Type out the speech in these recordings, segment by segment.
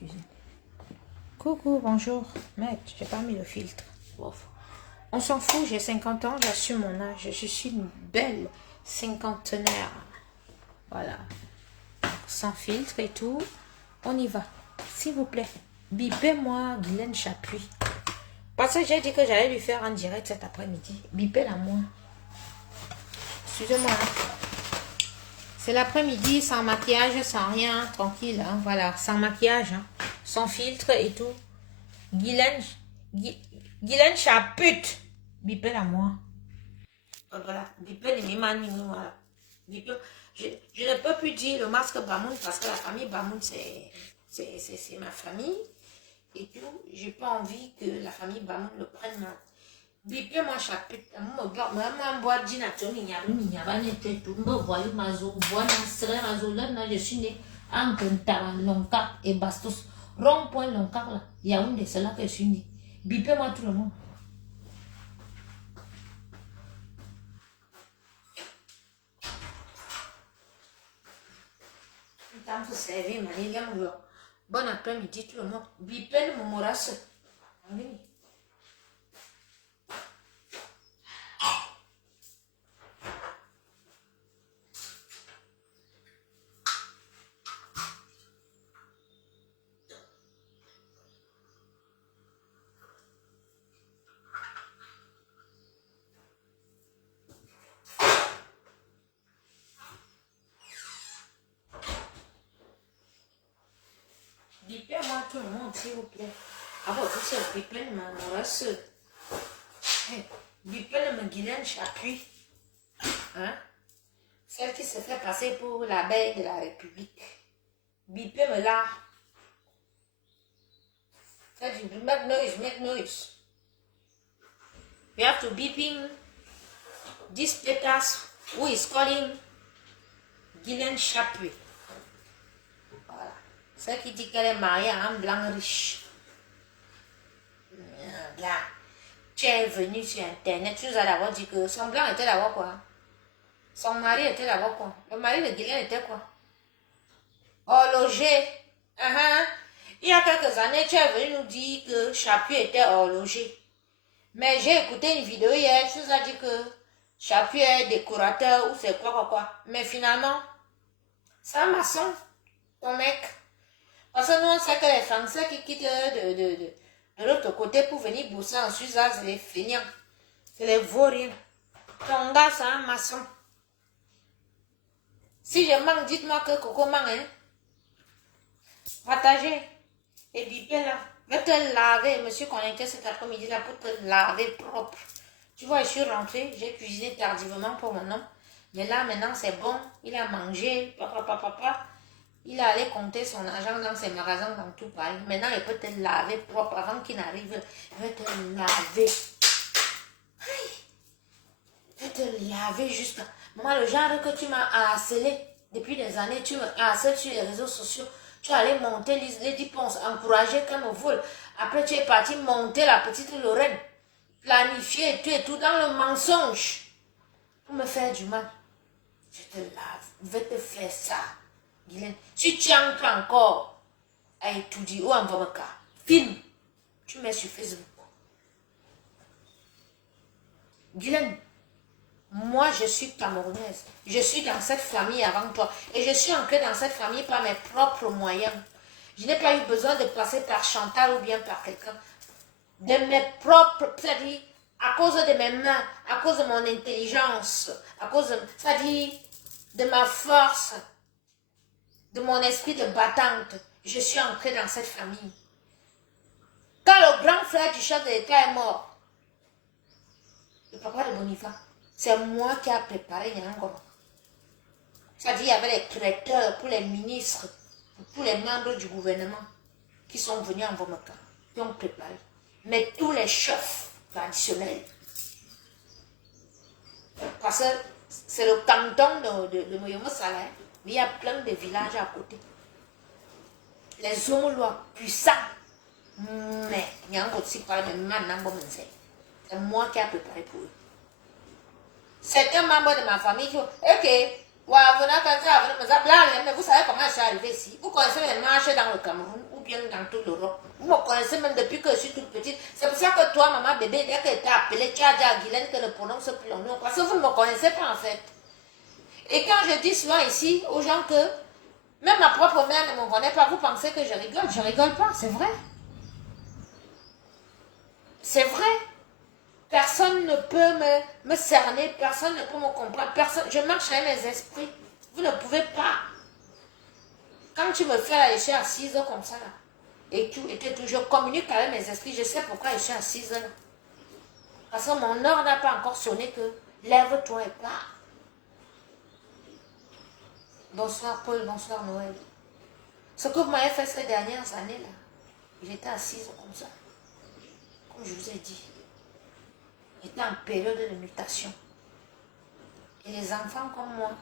cuisine. Coucou, bonjour. Mec, j'ai pas mis le filtre. Ouf. On s'en fout, j'ai 50 ans, j'assume mon âge. Je suis une belle cinquantenaire. Voilà. Sans filtre et tout. On y va. S'il vous plaît, bipez-moi Guylaine Chapuis. Parce que j'ai dit que j'allais lui faire en direct cet après-midi. Bipez-la moi. Excusez-moi. C'est l'après-midi, sans maquillage, sans rien, tranquille. Hein, voilà, sans maquillage, hein, sans filtre et tout. Guylaine Chaput. Bipez-la moi. Voilà, bipez les mimani, voilà. Je ne peux plus dire le masque Bamoun parce que la famille Bamoun, c'est ma famille. Et tout, j'ai pas envie que la famille Bamoun le prenne mal. Bipé moi chapitre, moi bois d'inatomi, il y a pas de tout, me voyez ma zone, bois dans serre ma zone là, je suis né en Pentara, Loncar et Bastos, rond-point Loncar là, il y a une de celles-là que je suis né. Bipé moi tout le monde. Tant que servir, bon après-midi tout le monde. Bipé le momoras. Bipez-moi tout le monde, s'il vous plaît. Ah bon, vous savez, bipez le momoras. Bipez le Guylaine Chapuis. Hein? Celle qui se fait passer pour la belle de la République. Bipez-me là. Ça dit, make noise, make noise. We have to beeping this status who is calling Guylaine Chapuis. Voilà. Celle qui dit qu'elle est mariée à un blanc riche. Là, tu es venu sur Internet, tu nous as d'abord dit que son blanc était d'abord quoi? Son mari était d'abord quoi? Le mari de Guylaine était quoi? Horloger. Il y a quelques années, tu es venu nous dire que Chapuis était horloger. Mais j'ai écouté une vidéo hier, tu nous as dit que Chapuis est décorateur ou c'est quoi. Mais finalement, c'est un maçon, ton mec. Parce que nous, on sait que les Français qui quittent de l'autre côté pour venir bosser en Suisse, c'est les feignants. C'est les vauriens. Ton gars, c'est un maçon. Si je manque, dites-moi que Coco manque, hein. Partagez. Et bipez là. Va te laver. Monsieur connecté cet après-midi là pour te laver propre. Tu vois, je suis rentrée. J'ai cuisiné tardivement pour mon homme. Mais là, maintenant, c'est bon. Il a mangé. Papa. Il est allé compter son argent dans ses magasins dans tout Paris. Maintenant, il peut te laver propre avant qu'il n'arrive. Il va te laver. Il va te laver juste. Moi, le genre que tu m'as harcelé depuis des années, tu me harcèles sur les réseaux sociaux. Tu es allé monter les 10 ponces, encourager qu'elle me vole. Après, tu es parti monter la petite Lorraine. Planifier, tu es tout dans le mensonge. Pour me faire du mal. Je te lave. Je vais te faire ça. Guylaine, si tu entres encore à étudier ou en Vamaka, filme, tu mets sur Facebook. Guylaine, moi je suis camerounaise. Je suis dans cette famille avant toi. Et je suis ancrée dans cette famille par mes propres moyens. Je n'ai pas eu besoin de passer par Chantal ou bien par quelqu'un. De mes propres, c'est-à-dire à cause de mes mains, à cause de mon intelligence, à cause de, c'est-à-dire de ma force, de mon esprit de battante, je suis ancrée dans cette famille. Quand le grand frère du chef de l'État est mort, le papa de Bonifa, c'est moi qui a préparé Nyangoro. C'est-à-dire, il y avait les traiteurs pour les ministres, pour les membres du gouvernement qui sont venus en Vomaka, qui ont préparé. Mais tous les chefs traditionnels, parce que c'est le canton de Moyomo Saleh, mais il y a plein de villages à côté. Les Omolois puissants, mais il y a encore aussi pas de maintenant, c'est moi qui ai préparé pour eux. Certains membres de ma famille qui ont, ok, Mais vous savez comment je suis arrivée ici. Vous connaissez les marches dans le Cameroun ou bien dans toute l'Europe. Vous me connaissez même depuis que je suis toute petite. C'est pour ça que toi, maman, bébé, dès que tu as appelé, tu as dit à Guylaine que le pronom se plus long. Parce que vous ne me connaissez pas en fait. Et quand je dis souvent ici aux gens que même ma propre mère ne me connaît pas, vous pensez que je rigole. Je rigole pas, c'est vrai. C'est vrai. Personne ne peut me cerner, personne ne peut me comprendre. Personne, je marche avec mes esprits. Vous ne pouvez pas. Quand tu me fais là, je suis assise comme ça là. Et tout, je communique avec mes esprits. Je sais pourquoi je suis assise là. Parce que mon heure n'a pas encore sonné que lève-toi et pars. Bonsoir Paul, bonsoir Noël. Ce que vous m'avez fait ces dernières années là, j'étais assise comme ça. Comme je vous ai dit. J'étais en période de mutation. Et les enfants comme moi,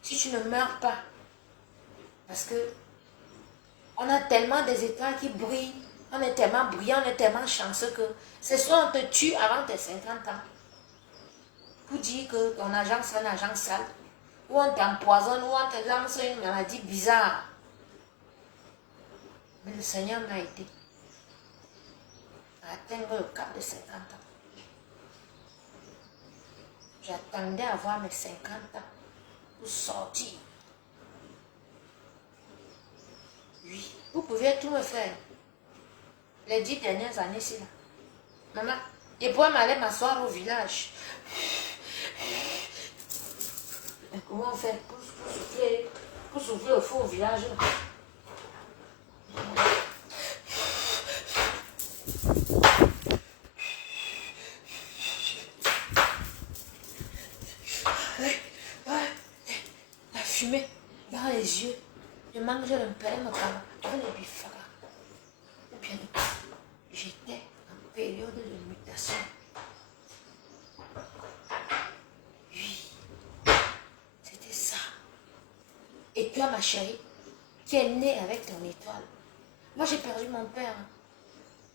si tu ne meurs pas, parce que on a tellement des étoiles qui brillent, on est tellement brillant, on est tellement chanceux que c'est soit on te tue avant tes 50 ans, pour dire que ton agent c'est un agent sale, ou on t'empoisonne, ou on te lance une maladie bizarre. Mais le Seigneur m'a aidé à atteindre le cap de 50 ans. J'attendais à avoir mes 50 ans pour sortir. Oui, vous pouvez tout me faire. Les 10 dernières années, c'est là. Maman, je pourrais m'aller m'asseoir au village. Mais comment on fait pour souffler le feu au village là? La fumée dans les yeux. Je mangeais un peu de camarade avec le bifara. Ou bien j'étais en période de mutation. Oui, c'était ça. Et toi, ma chérie, qui est née avec ton étoile. Moi, j'ai perdu mon père.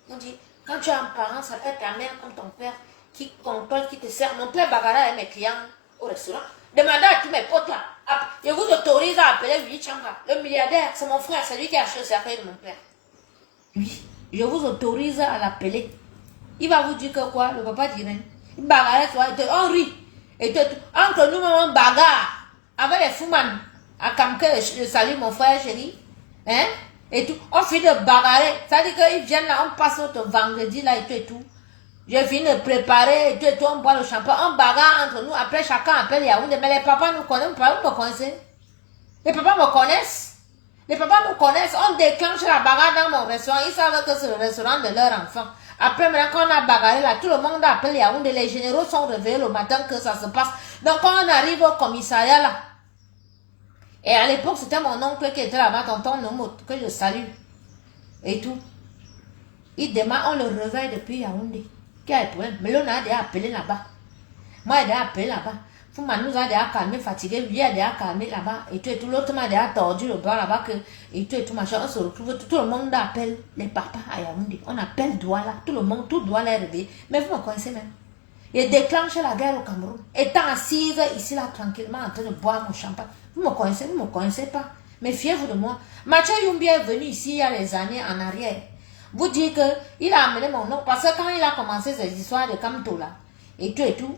On dit, quand tu as un parent, ça peut être ta mère comme ton père, qui contrôle, qui te sert. Mon père bagarre avec mes clients au restaurant. Demandez à tous mes potes là. Je vous autorise à appeler Willy Chamba. Le milliardaire, c'est mon frère, c'est lui qui a acheté le cercueil de mon père. Oui, je vous autorise à l'appeler. Il va vous dire que quoi, le papa dirait. Il bagarre, on rit. Et entre nous, on bagarre. Avec les Fouman. À Kamke, je salue mon frère chéri. Hein? Et tout. On finit de bagarrer. Ça dit qu'ils viennent là, on passe notre vendredi là et tout. Je finis de préparer et tout, on boit le champagne. On bagarre entre nous. Après, chacun appelle Yaoundé. Mais les papas nous connaissent pas. Vous me connaissez? Les papas me connaissent. Les papas nous connaissent. On déclenche la bagarre dans mon restaurant. Ils savent que c'est le restaurant de leur enfant. Après, maintenant, quand on a bagarré là, tout le monde appelle Yaoundé. Les généraux sont réveillés le matin que ça se passe. Donc, quand on arrive au commissariat là, et à l'époque, c'était mon oncle qui était là-bas, tonton Nomo, que je salue. Et tout. Il démarre, on le réveille depuis Yaoundé. Quel est le problème? Mais l'on a déjà appelé là-bas. Moi, j'ai déjà appelé là-bas. Fouma nous a déjà calmé, fatigué. Lui a déjà calmé là-bas. Et tout. L'autre m'a déjà tordu le bras là-bas. Et tout, machin. On se retrouve. Tout le monde appelle les papas à Yaoundé. On appelle Douala. Tout le monde, tout Douala est réveillé. Mais vous me connaissez même. Il déclenche la guerre au Cameroun. Étant assise ici là, tranquillement, en train de boire mon champagne. Vous me connaissez pas. Méfiez-vous de moi. Mathieu Yumbi est venu ici il y a des années en arrière. Vous dites qu'il a amené mon nom. Parce que quand il a commencé ces histoires de Kamto là, et tout,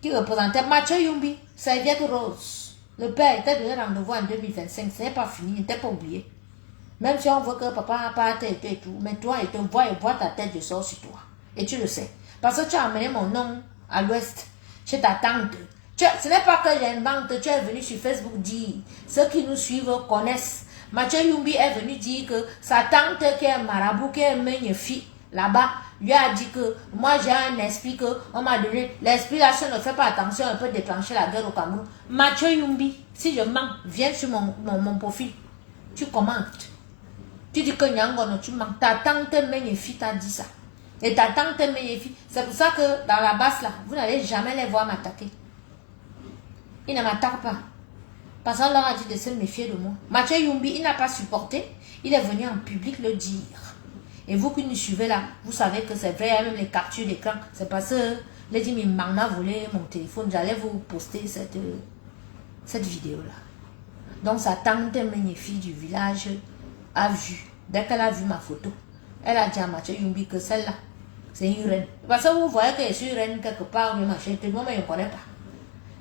qui représentait Mathieu Yumbi, serviette rose. Le père était donné rendez-vous en 2025. Ce n'est pas fini, il n'était pas oublié. Même si on voit que papa n'a pas tête et tout, mais toi, il te voit et voit ta tête, je sors sur toi. Et tu le sais. Parce que tu as amené mon nom à l'ouest, chez ta tante. Ce n'est pas que j'invente, tu es venu sur Facebook dire, ceux qui nous suivent connaissent. Mathieu Yumbi est venu dire que sa tante qui est marabout, qui est magnifique, là-bas, lui a dit que moi j'ai un esprit que on m'a donné. L'esprit là, si on ne fait pas attention, on peut déclencher la guerre au Cameroun. Mathieu Yumbi, si je mens, viens sur mon profil, tu commentes. Tu dis que Nyangono, tu mens. Ta tante magnifique t'a dit ça. Et ta tante magnifique. C'est pour ça que dans la basse là, vous n'allez jamais les voir m'attaquer. Ils ne m'attaquent pas. Parce qu'on leur a dit de se méfier de moi. Mathieu Yumbi, il n'a pas supporté. Il est venu en public le dire. Et vous qui nous suivez là, vous savez que c'est vrai, il y a même les captures d'écran. C'est parce que les dit, mais m'a volé mon téléphone. J'allais vous poster cette cette vidéo-là. Donc sa tante magnifique du village a vu, dès qu'elle a vu ma photo, elle a dit à Mathieu Yumbi que celle-là, c'est une reine. Parce que vous voyez que je suis reine quelque part, mais machin, tout le monde ne me connaît pas.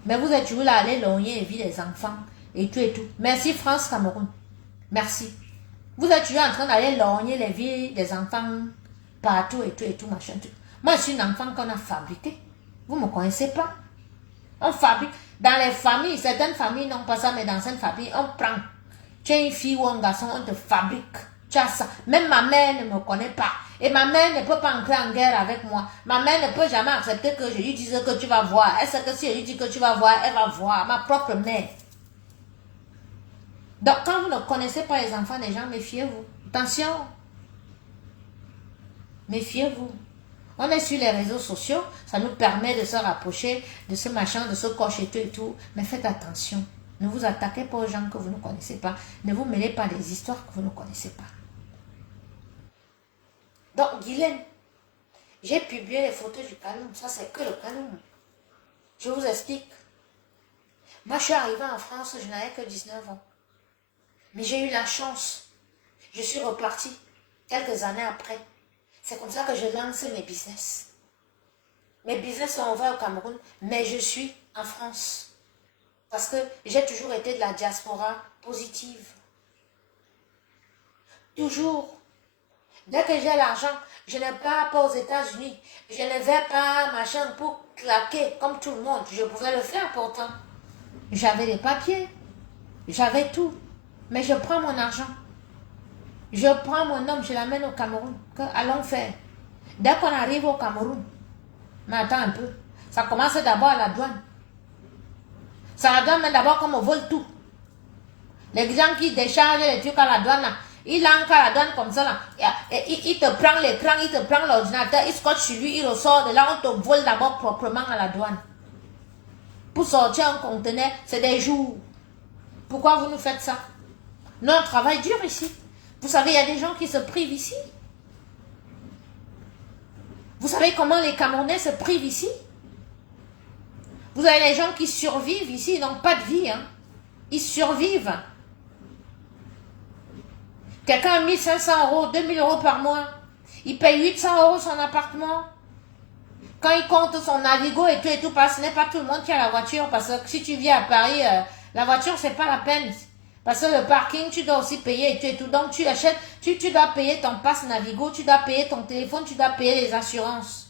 Mais vous êtes toujours là, aller logner et vivre les enfants et tout et tout. Merci France Cameroun. Merci. Vous êtes toujours en train d'aller logner les vies des enfants partout et tout, machin. Tout. Moi, je suis une enfant qu'on a fabriqué. Vous ne me connaissez pas. On fabrique. Dans les familles, certaines familles n'ont pas ça, mais dans cette famille, on prend. Tu es une fille ou un garçon, on te fabrique. Tu as ça. Même ma mère ne me connaît pas. Et ma mère ne peut pas entrer en guerre avec moi. Ma mère ne peut jamais accepter que je lui dise que tu vas voir. Elle sait que si je lui dis que tu vas voir, elle va voir. Ma propre mère. Donc, quand vous ne connaissez pas les enfants des gens, méfiez-vous. Attention. Méfiez-vous. On est sur les réseaux sociaux, ça nous permet de se rapprocher de ce machin, de ce coche et tout. Mais faites attention. Ne vous attaquez pas aux gens que vous ne connaissez pas. Ne vous mêlez pas des histoires que vous ne connaissez pas. Donc, Guylaine, j'ai publié les photos du Kaloum. Ça, c'est que le Kaloum. Je vous explique. Moi, je suis arrivée en France, je n'avais que 19 ans. Mais j'ai eu la chance. Je suis repartie quelques années après. C'est comme ça que je lance mes business. Mes business sont ouverts au Cameroun, mais je suis en France. Parce que j'ai toujours été de la diaspora positive. Toujours. Dès que j'ai l'argent, je ne pars pas aux États-Unis. Je ne vais pas machin pour claquer comme tout le monde. Je pouvais le faire pourtant. J'avais les papiers. J'avais tout. Mais je prends mon argent. Je prends mon homme, je l'amène au Cameroun. Allons faire. Dès qu'on arrive au Cameroun, mais attends un peu. Ça commence d'abord à la douane. Ça la douane, mais d'abord comme on vole tout. Les gens qui déchargent les trucs à la douane, là, il entre à la douane comme ça, là. Il te prend l'écran, il te prend l'ordinateur, il scotche sur lui, il ressort de là, on te vole d'abord proprement à la douane. Pour sortir un conteneur, c'est des jours. Pourquoi vous nous faites ça? Nous, on travaille dur ici. Vous savez, il y a des gens qui se privent ici. Vous savez comment les Camerounais se privent ici? Vous avez les gens qui survivent ici, ils n'ont pas de vie. Hein. Ils survivent. Quelqu'un a 1500 €, 2000 € par mois. Il paye 800 € son appartement. Quand il compte son Navigo et tout, parce que ce n'est pas tout le monde qui a la voiture. Parce que si tu vis à Paris, la voiture, c'est pas la peine. Parce que le parking, tu dois aussi payer et tout. Donc, tu l'achètes, tu dois payer ton passe Navigo, tu dois payer ton téléphone, tu dois payer les assurances.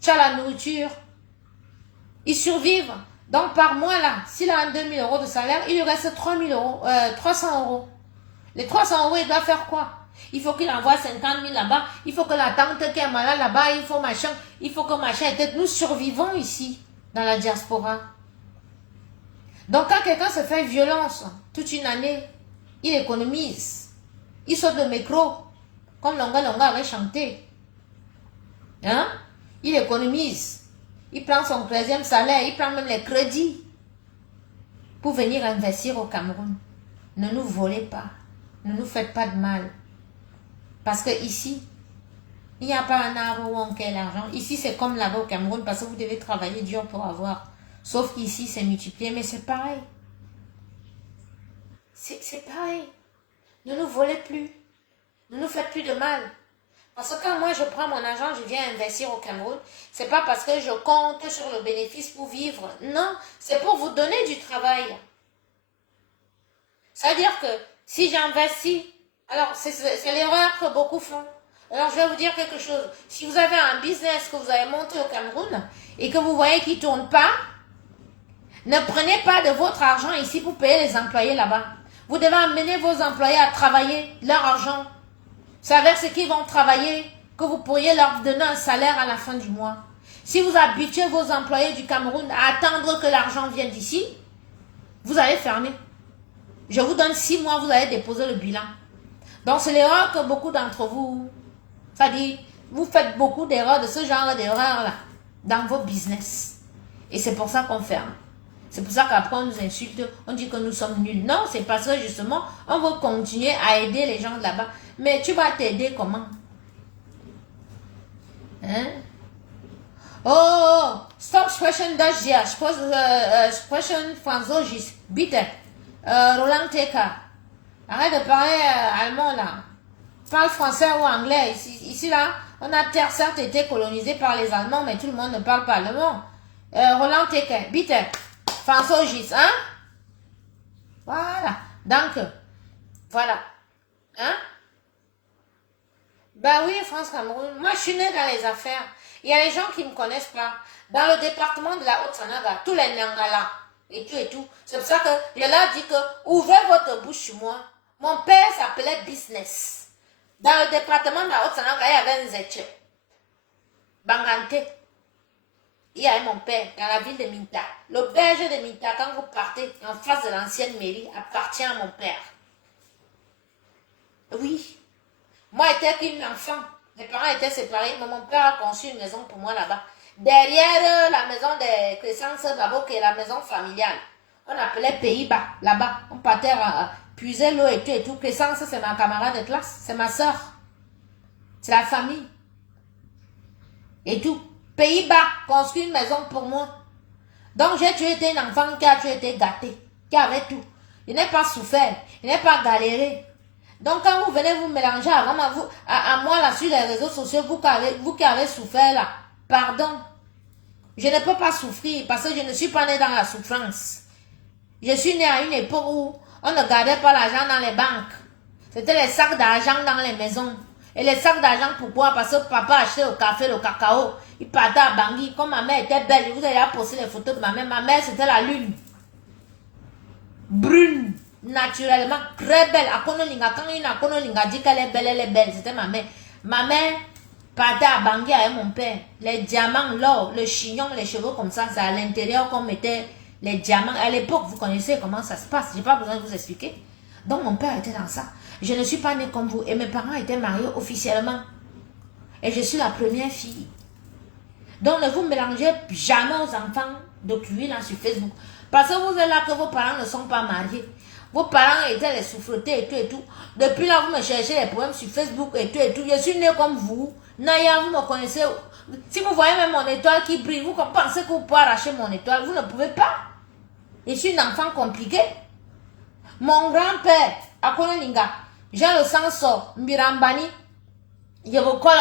Tu as la nourriture. Ils survivent. Donc, par mois, là, s'il a 2000 € de salaire, il lui reste 300 €. Les 300 €, il doit faire quoi? Il faut qu'il envoie 50 000 là-bas. Il faut que la tante qui est malade là-bas, il faut machin. Il faut que machin. Nous survivons ici, dans la diaspora. Donc, quand quelqu'un se fait violence toute une année, il économise. Il saute le micro, comme Longa Longa avait chanté. Hein? Il économise. Il prend son 13e salaire, il prend même les crédits pour venir investir au Cameroun. Ne nous volez pas. Ne nous faites pas de mal. Parce que ici, il n'y a pas un arbre où on crée l'argent. Ici, c'est comme là-bas au Cameroun parce que vous devez travailler dur pour avoir. Sauf qu'ici, c'est multiplié, mais c'est pareil. C'est pareil. Ne nous volez plus. Ne nous faites plus de mal. Parce que quand moi, je prends mon argent, je viens investir au Cameroun, c'est pas parce que je compte sur le bénéfice pour vivre. Non, c'est pour vous donner du travail. C'est-à-dire que si j'investis, alors c'est l'erreur que beaucoup font. Alors je vais vous dire quelque chose. Si vous avez un business que vous avez monté au Cameroun et que vous voyez qu'il ne tourne pas, ne prenez pas de votre argent ici pour payer les employés là-bas. Vous devez amener vos employés à travailler leur argent. C'est avec ce qu'ils vont travailler que vous pourriez leur donner un salaire à la fin du mois. Si vous habituez vos employés du Cameroun à attendre que l'argent vienne d'ici, vous allez fermer. Je vous donne 6 mois, vous allez déposer le bilan. Donc c'est l'erreur que beaucoup d'entre vous, c'est-à-dire, vous faites beaucoup d'erreurs de ce genre d'erreurs-là dans vos business. Et c'est pour ça qu'on ferme. C'est pour ça qu'après on nous insulte, on dit que nous sommes nuls. Non, c'est parce que justement, on veut continuer à aider les gens de là-bas. Mais tu vas t'aider comment? Hein? Oh, oh, oh. Stop sprechen Deutsch hier. Sprechen Französisch. Bitte. Roland Teka. Arrête de parler allemand là. Parle français ou anglais. Ici là, on a certes été colonisé par les Allemands, mais tout le monde ne parle pas allemand. Roland Teka. Bitte. Französisch, hein? Voilà. Donc, voilà. Hein? Ben oui, France Cameroun. Moi, je suis née dans les affaires. Il y a les gens qui ne me connaissent pas. Dans le département de la Haute-Sanaga, tous les Nangala et tout. C'est pour ça que je leur dis que ouvrez votre bouche sur moi. Mon père s'appelait Business. Dans le département de la Haute-Sanaga, il y avait un Zéche. Bangante. Il y avait mon père dans la ville de Minta. L'auberge de Minta, quand vous partez en face de l'ancienne mairie, appartient à mon père. Oui. Moi, j'étais qu'une enfant. Mes parents étaient séparés, mais mon père a conçu une maison pour moi là-bas. Derrière la maison de Crescence Babo, qui est la maison familiale. On appelait Pays-Bas, là-bas. On partait puiser l'eau et tout et tout. Crescence, c'est ma camarade de classe, c'est ma soeur. C'est la famille. Et tout. Pays-Bas, construit une maison pour moi. Donc, j'ai toujours été un enfant qui a toujours été gâté, qui avait tout. Il n'est pas souffert, il n'est pas galéré. Donc, quand vous venez vous mélanger à moi là sur les réseaux sociaux, vous qui avez souffert là, pardon. Je ne peux pas souffrir parce que je ne suis pas née dans la souffrance. Je suis née à une époque où on ne gardait pas l'argent dans les banques. C'était les sacs d'argent dans les maisons. Et les sacs d'argent, pourquoi? Parce que papa achetait le café, le cacao. Il partait à Bangui. Comme ma mère était belle, vous avez posté les photos de ma mère. Ma mère, c'était la lune. Brune. Naturellement, très belle. À Konolinga, quand une à Konolinga dit qu'elle est belle, elle est belle. C'était ma mère. Ma mère partait à Bangui avec mon père. Les diamants, l'or, le chignon, les cheveux comme ça, c'est à l'intérieur qu'on mettait les diamants. À l'époque, vous connaissez comment ça se passe. Je n'ai pas besoin de vous expliquer. Donc, mon père était dans ça. Je ne suis pas née comme vous. Et mes parents étaient mariés officiellement. Et je suis la première fille. Donc, ne vous mélangez jamais aux enfants d'autrui là sur Facebook. Parce que vous êtes là que vos parents ne sont pas mariés. Vos parents étaient les souffretés et tout et tout. Depuis là, vous me cherchez les problèmes sur Facebook et tout et tout. Je suis née comme vous. Naya, vous me connaissez. Si vous voyez même mon étoile qui brille, vous pensez que vous pouvez arracher mon étoile. Vous ne pouvez pas. Je suis une enfant compliquée. Mon grand-père, à Konolinga, Jean le Sanso, Mbirambani, Yevokolo,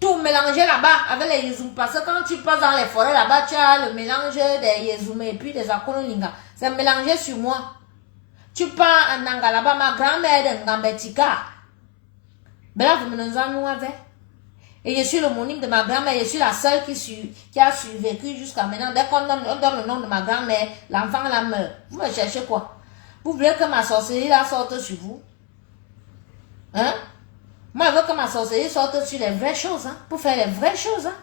tout mélangé là-bas avec les Yezoum. Parce que quand tu passes dans les forêts là-bas, tu as le mélange des Yezoum et puis des Akonolinga. C'est mélangé sur moi. Tu pars en Nanga là-bas, ma grand-mère de Ngambetika. Ben là, vous me nous en avec. Et je suis l'homonyme de ma grand-mère, je suis la seule qui a survécu jusqu'à maintenant. Dès qu'on donne le nom de ma grand-mère, l'enfant la meurt. Vous me cherchez quoi? Vous voulez que ma sorcellerie la sorte sur vous? Hein? Moi, je veux que ma sorcellerie sorte sur les vraies choses, hein? Pour faire les vraies choses, hein?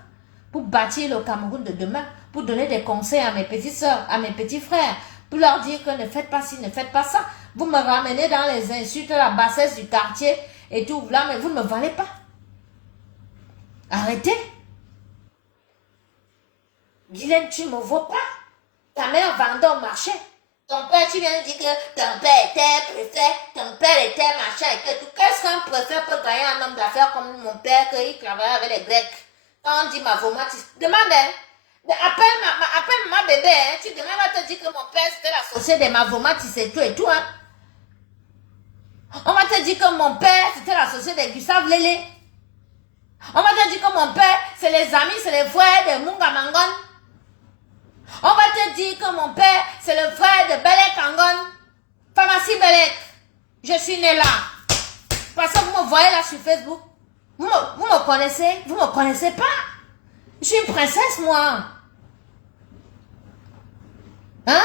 Pour bâtir le Cameroun de demain, pour donner des conseils à mes petites soeurs, à mes petits frères, pour leur dire que ne faites pas ci, ne faites pas ça. Vous me ramenez dans les insultes, la bassesse du quartier et tout, là, mais vous ne me valez pas. Arrêtez. Guylaine, tu ne me vois pas. Ta mère vendait au marché. Ton père, tu viens de dire que ton père était préfet, ton père était machin et tout. Qu'est-ce qu'un préfet peut gagner un homme d'affaires comme mon père qui travaillait avec les Grecs? Quand on dit ma vomatisse, demande, appelle ma bébé, hein. Tu demandes, on va te dire que mon père c'était l'associé de ma vomatisse et tout, hein. On va te dire que mon père c'était l'associé de Gustave Lélé. On va te dire que mon père, c'est les amis, c'est les frères de Munga Mangon. On va te dire que mon père, c'est le frère de Belek Angon. Pharmacie Belek. Je suis née là. Parce que vous me voyez là sur Facebook. Vous me connaissez? Vous me connaissez pas? Je suis une princesse, moi. Hein?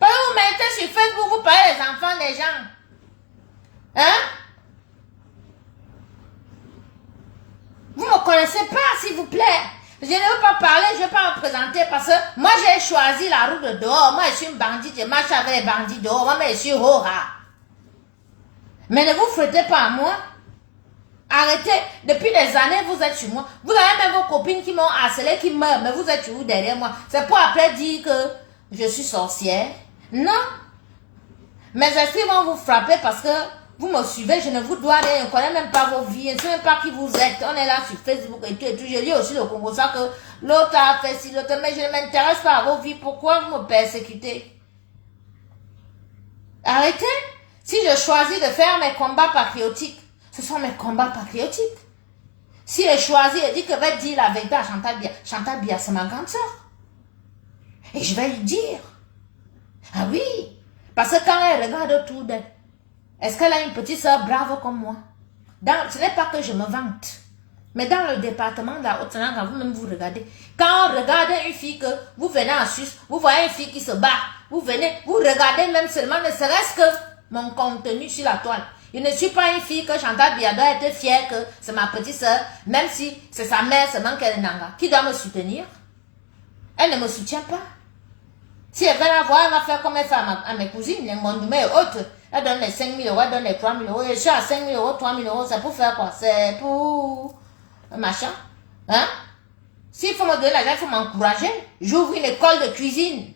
Parce que vous mettez sur Facebook, vous parlez des enfants des gens. Hein? Vous ne me connaissez pas, s'il vous plaît. Je ne veux pas parler, je ne veux pas me présenter parce que moi j'ai choisi la route de dehors. Moi je suis une bandite, je marche avec les bandits dehors. Moi je suis Hora. Mais ne vous frottez pas à moi. Arrêtez. Depuis des années, vous êtes sur moi. Vous avez même vos copines qui m'ont harcelé, qui meurent, mais vous êtes toujours derrière moi. C'est pour après dire que je suis sorcière. Non. Mes esprits vont vous frapper parce que vous me suivez, je ne vous dois rien, je ne connais même pas vos vies, je ne sais même pas qui vous êtes. On est là sur Facebook et tout. Je lis aussi le Congo, ça que l'autre a fait ci, l'autre, mais je ne m'intéresse pas à vos vies. Pourquoi vous me persécutez? Arrêtez. Si je choisis de faire mes combats patriotiques, ce sont mes combats patriotiques. Si je choisis et dis que je vais dire la vérité à Chantal Biya, c'est ma grande soeur. Et je vais lui dire. Ah oui, parce que quand elle regarde autour d'elle, est-ce qu'elle a une petite soeur brave comme moi? Ce n'est pas que je me vante, mais dans le département de la Haute-Savoie, vous-même vous regardez. Quand on regarde une fille que vous venez en Suisse, vous voyez une fille qui se bat, vous venez, vous regardez même seulement, ne serait-ce que mon contenu sur la toile. Je ne suis pas une fille que Chantal Biya doit être fière que c'est ma petite soeur, même si c'est sa mère seulement qu'elle est nanga. Qui doit me soutenir? Elle ne me soutient pas. Si elle va la voir, elle va faire comme elle fait à mes cousines, les monuments et autres. Elle donne les 5 000 euros, elle donne les 3 000 euros. Et je suis à 5 000 euros, 3 000 euros, c'est pour faire quoi? C'est pour machin. Hein? S'il faut me donner l'argent, il faut m'encourager. J'ouvre une école de cuisine.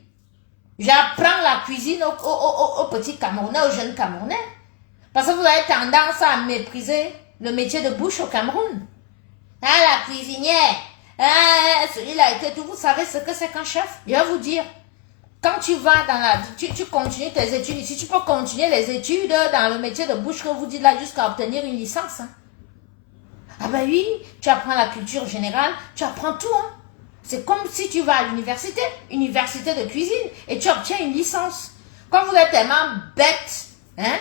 J'apprends la cuisine aux petits Camerounais, aux jeunes Camerounais. Parce que vous avez tendance à mépriser le métier de bouche au Cameroun. Ah, la cuisinière. Ah, celui-là était tout. Vous savez ce que c'est qu'un chef? Je vais vous dire. Quand tu vas dans la... Tu continues tes études ici, tu peux continuer les études dans le métier de bouche que vous dites là jusqu'à obtenir une licence. Hein. Ah ben oui, tu apprends la culture générale, tu apprends tout. Hein. C'est comme si tu vas à l'université, université de cuisine, et tu obtiens une licence. Quand vous êtes tellement bête, hein,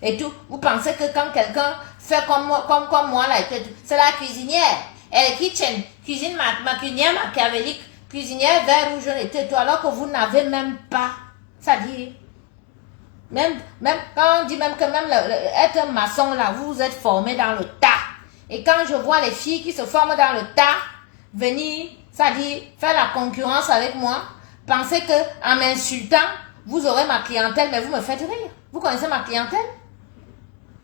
et tout, vous pensez que quand quelqu'un fait comme moi là, c'est la cuisinière, elle est kitchen, cuisine cuisinière machiavélique, cuisinière vert rouge et tout, alors que vous n'avez même pas, c'est-à-dire, même quand on dit même que même être un maçon là, vous êtes formé dans le tas. Et quand je vois les filles qui se forment dans le tas, venir, c'est-à-dire faire la concurrence avec moi, pensez que en m'insultant, vous aurez ma clientèle, mais vous me faites rire. Vous connaissez ma clientèle?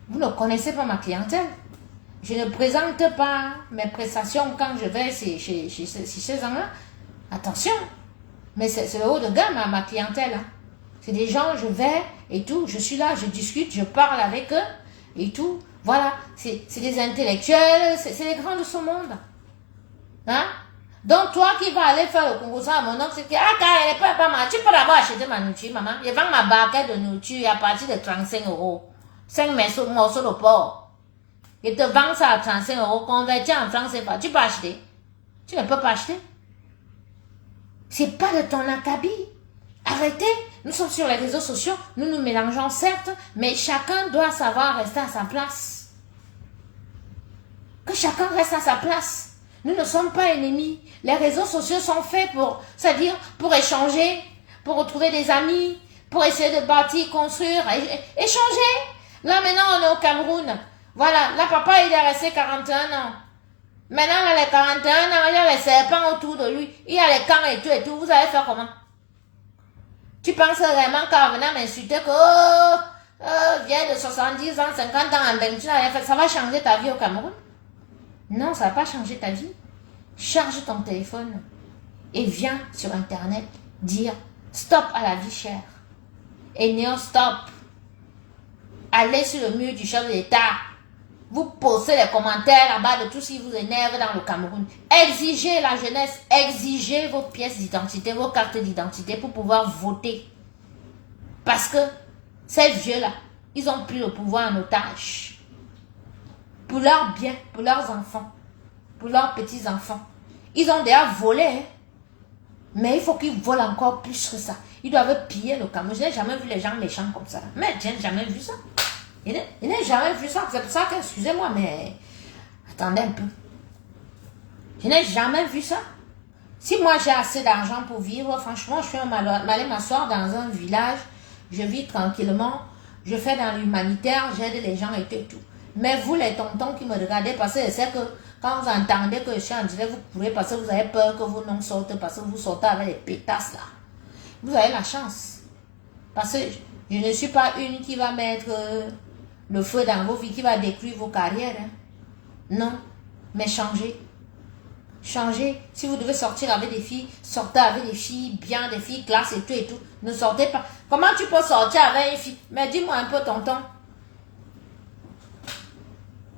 Vous ne connaissez pas ma clientèle. Je ne présente pas mes prestations quand je vais chez ces gens-là. Attention, mais c'est le haut de gamme, ma clientèle. Hein. C'est des gens, je vais et tout, je suis là, je discute, je parle avec eux et tout. Voilà, c'est des intellectuels, c'est les grands de ce monde. Hein? Donc toi qui vas aller faire le concours à mon oncle, c'est que, car elle n'est pas mal, tu peux d'abord acheter ma nourriture, maman. Je vends ma barquette de nourriture à partir de 35 euros. 5 morceaux de porc. Je te vends ça à 35 euros, converti en francs CFA. Tu peux acheter. Tu ne peux pas acheter. C'est pas de ton acabit. Arrêtez. Nous sommes sur les réseaux sociaux. Nous nous mélangeons certes, mais chacun doit savoir rester à sa place. Que chacun reste à sa place. Nous ne sommes pas ennemis. Les réseaux sociaux sont faits pour, c'est-à-dire pour échanger, pour retrouver des amis, pour essayer de bâtir, construire, échanger. Là maintenant on est au Cameroun. Voilà, là papa il est resté 41 ans. Maintenant, là, les 41 ans, il y a les serpents autour de lui. Il y a les camps et tout. Vous allez faire comment? Tu penses vraiment qu'en venant m'insulter que, vieille de 70 ans, 50 ans, en Belgique, ça va changer ta vie au Cameroun? Non, ça ne va pas changer ta vie. Charge ton téléphone et viens sur Internet dire stop à la vie chère. Et non stop. Allez sur le mur du chef de l'État. Vous postez les commentaires là-bas de tout ce qui vous énerve dans le Cameroun. Exigez la jeunesse, exigez vos pièces d'identité, vos cartes d'identité pour pouvoir voter. Parce que ces vieux-là, ils ont pris le pouvoir en otage. Pour leurs biens, pour leurs enfants, pour leurs petits-enfants. Ils ont déjà volé, hein? Mais il faut qu'ils volent encore plus que ça. Ils doivent piller le Cameroun. Je n'ai jamais vu les gens méchants comme ça. Mais je n'ai jamais vu ça. Je n'ai jamais vu ça. C'est pour ça que, excusez-moi, mais attendez un peu. Je n'ai jamais vu ça. Si moi j'ai assez d'argent pour vivre, franchement, je suis allée m'asseoir dans un village, je vis tranquillement, je fais dans l'humanitaire, j'aide les gens et tout. Mais vous, les tontons qui me regardez, parce que c'est que quand vous entendez que je suis en direct, vous courez parce que vous avez peur que vos noms sortent, parce que vous sortez avec les pétasses là. Vous avez la chance. Parce que je ne suis pas une qui va mettre le feu dans vos vies, qui va détruire vos carrières. Hein. Non, mais changez. Changez. Si vous devez sortir avec des filles, sortez avec des filles bien, des filles classe et tout et tout. Ne sortez pas. Comment tu peux sortir avec une fille? Mais dis-moi un peu, tonton.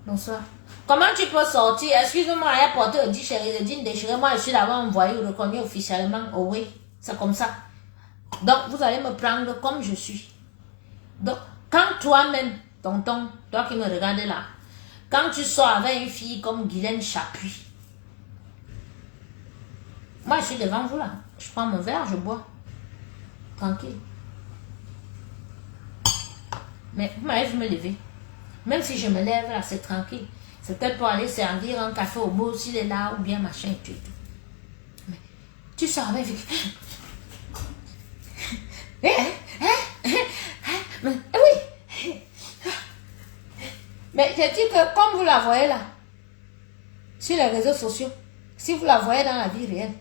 Bonsoir. Comment tu peux sortir? Excuse-moi, elle a porté le jean déchiré. Moi, je suis là-bas envoyé ou reconnu officiellement. Oh oui, c'est comme ça. Donc, vous allez me prendre comme je suis. Donc, quand toi-même, tonton, toi qui me regardes là, quand tu sors avec une fille comme Guylaine Chapuis, moi, je suis devant vous là. Je prends mon verre, je bois. Tranquille. Mais vous m'avez vu me lever. Même si je me lève là, c'est tranquille. C'est peut-être pour aller servir un café au beau s'il est là ou bien machin et tout. Mais tu sors avec... Oui. Mais j'ai dit que comme vous la voyez là, sur les réseaux sociaux, si vous la voyez dans la vie réelle,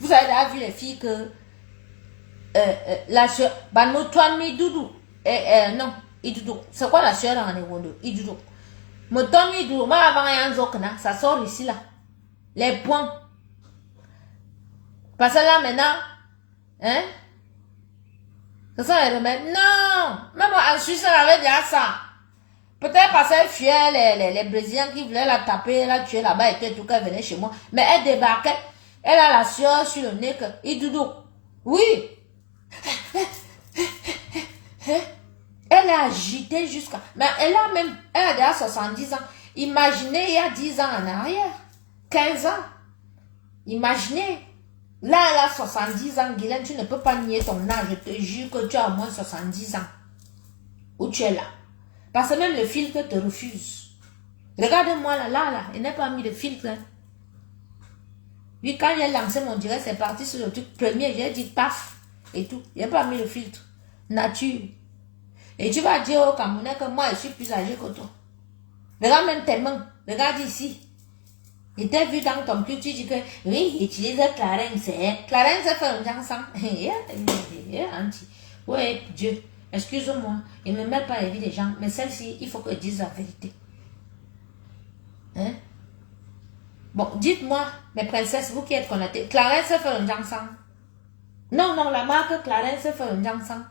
vous avez déjà vu les filles que la soeur, toi Doudou, non, Idoudou, c'est quoi la soeur dans les Wondo? Idoudou. Mon Tommy Doudou, moi avant un zokna, ça sort ici là. Les points. Parce que là maintenant, hein? Ce sont les remèdes. Non! Même en Suisse, elle avait déjà ça. Peut-être parce qu'elle fuyait les Brésiliens qui voulaient la taper, la tuer là-bas et tout, qu'elle venait chez moi. Mais elle débarquait. Elle a la sueur sur le nez que Idoudou. Oui! Elle est agitée jusqu'à... Mais elle a déjà 70 ans. Imaginez il y a 10 ans en arrière. 15 ans. Imaginez. Là, elle a 70 ans. Guylaine, tu ne peux pas nier ton âge. Je te jure que tu as au moins 70 ans. Où tu es là. Parce que même le filtre te refuse. Regarde-moi là. Il n'a pas mis de filtre. Hein. Puis quand il a lancé mon direct, c'est parti sur le truc premier. J'ai dit paf. Et tout. Il n'a pas mis le filtre. Nature. Et tu vas dire au Camerounais que moi, je suis plus âgé que toi. Regarde même tes mains. Regarde ici. Et t'as vu dans ton cul, tu dis que oui, utilise Clarence. Clarence fait un dansant. Oui, Dieu. Excuse-moi. Il ne me met pas la vie des gens. Mais celle-ci, il faut qu'elle dise la vérité. Hein? Bon, dites-moi, mes princesses, vous qui êtes connectées, Clarence fait un dansant. Non, la marque Clarence fait un dansant.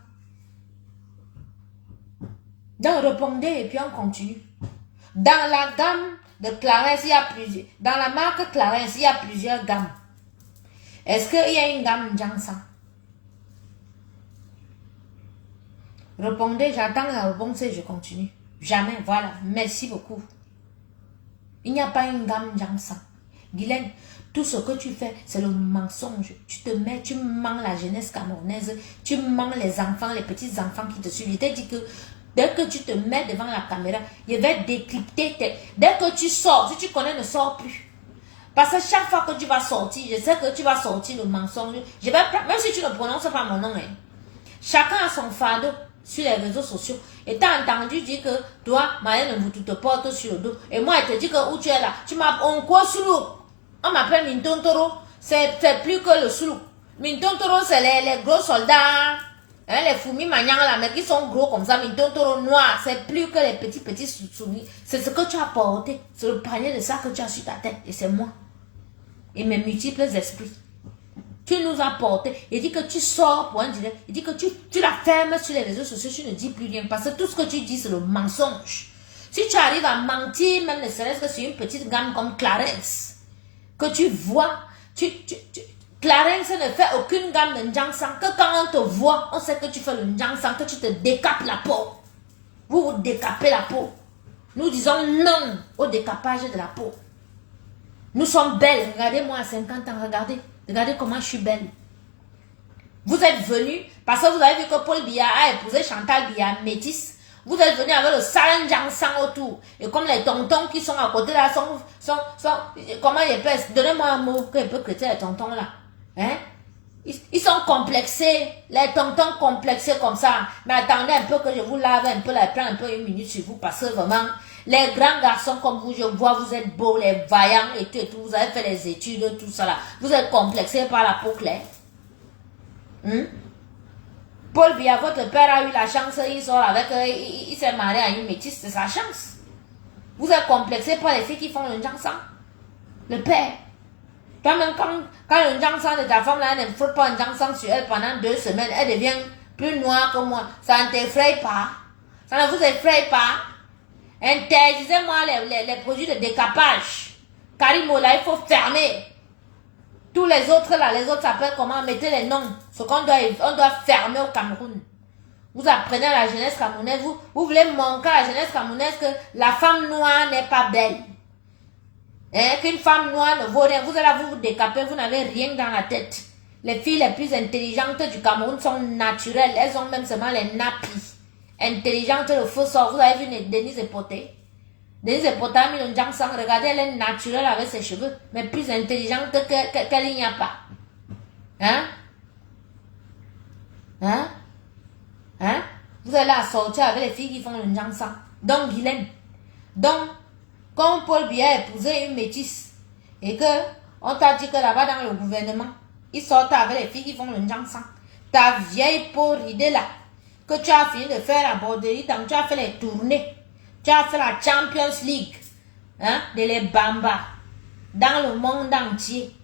Donc, répondez et puis on continue. Dans la gamme de Clarence, il y a plusieurs. Dans la marque Clarence, il y a plusieurs gammes. Est-ce qu'il y a une gamme Jansan? Répondez, j'attends la réponse et je continue. Jamais, voilà. Merci beaucoup. Il n'y a pas une gamme Jansan. Guylaine, tout ce que tu fais, c'est le mensonge. Tu te mets, tu mens la jeunesse camerounaise, tu mens les enfants, les petits-enfants qui te suivent. Je t'ai dit que dès que tu te mets devant la caméra, je vais décrypter Dès que tu sors, si tu connais, ne sors plus. Parce que chaque fois que tu vas sortir, je sais que tu vas sortir le mensonge. Je vais, même si tu ne prononces pas mon nom. Hein. Chacun a son fardeau sur les réseaux sociaux. Et tu as entendu dire que toi, Maëlle, vous te porte sur le dos. Et moi, elle te dit que où tu es là. Tu m'as on quoi sous l'eau. On m'appelle Mintontoro. C'est plus que le sous. Mintontoro, c'est les gros soldats. Hein, les fourmis magnans là, mais qui sont gros comme ça, Mintontoro noir, c'est plus que les petits soumis. C'est ce que tu as porté. C'est le panier de ça que tu as sur ta tête. Et c'est moi. Et mes multiples esprits. Tu nous as porté. Il dit que tu sors pour un direct. Il dit que tu la fermes sur les réseaux sociaux. Tu ne dis plus rien. Parce que tout ce que tu dis, c'est le mensonge. Si tu arrives à mentir, même ne serait-ce que sur une petite gamme comme Clarence, que tu vois, Clarence ne fait aucune gamme de Njangsan. Que quand on te voit, on sait que tu fais le Njangsan, que tu te décapes la peau. Vous décapez la peau. Nous disons non au décapage de la peau. Nous sommes belles. Regardez-moi à 50 ans, regardez comment je suis belle. Vous êtes venus parce que vous avez vu que Paul Biya a épousé Chantal Biya, métisse. Vous êtes venus avec le salon Jansan autour. Et comme les tontons qui sont à côté là sont comment ils peuvent, donnez-moi un mot que je peux crêter les tontons là. Hein? Ils sont complexés, les tontons complexés comme ça. Mais attendez un peu que je vous lave un peu, là, prends un peu une minute sur vous parce que vraiment, les grands garçons comme vous, je vois, vous êtes beaux, les vaillants et tout, vous avez fait les études, tout ça là. Vous êtes complexés par la peau claire. Paul Biya, votre père a eu la chance, il sort avec, il s'est marié à une métisse, c'est sa chance. Vous êtes complexés par les filles qui font le Jansan. Le père. Toi-même, quand le Jansan de ta femme là, elle ne frotte pas un Jansan sur elle pendant 2 semaines, elle devient plus noire que moi. Ça ne t'effraie pas. Ça ne vous effraie pas. Interdisez-moi les produits de décapage. Karimo, là, il faut fermer. Tous les autres, là, les autres s'appellent comment? Mettez les noms. Ce qu'on doit, on doit fermer au Cameroun. Vous apprenez à la jeunesse camerounaise, vous voulez montrer à la jeunesse camerounaise que la femme noire n'est pas belle. Hein? Qu'une femme noire ne vaut rien. Vous allez vous décaper, vous n'avez rien dans la tête. Les filles les plus intelligentes du Cameroun sont naturelles. Elles ont même seulement les nappies. Intelligentes, le faux sort. Vous avez vu Denise Epoté? Denise Epoté a mis le Jangsang. Regardez, elle est naturelle avec ses cheveux. Mais plus intelligente qu'elle n'y a pas. Hein? Hein? Hein? Vous allez la sortir avec les filles qui font le Jangsang. Donc, Guylaine. Donc, quand Paul Biya a épousé une métisse et que on t'a dit que là-bas dans le gouvernement, ils sortent avec les filles qui font le Jangsang. Ta vieille peau ridée là, que tu as fini de faire la borderie, donc tu as fait les tournées, tu as fait la Champions League, hein, de les Bamba, dans le monde entier.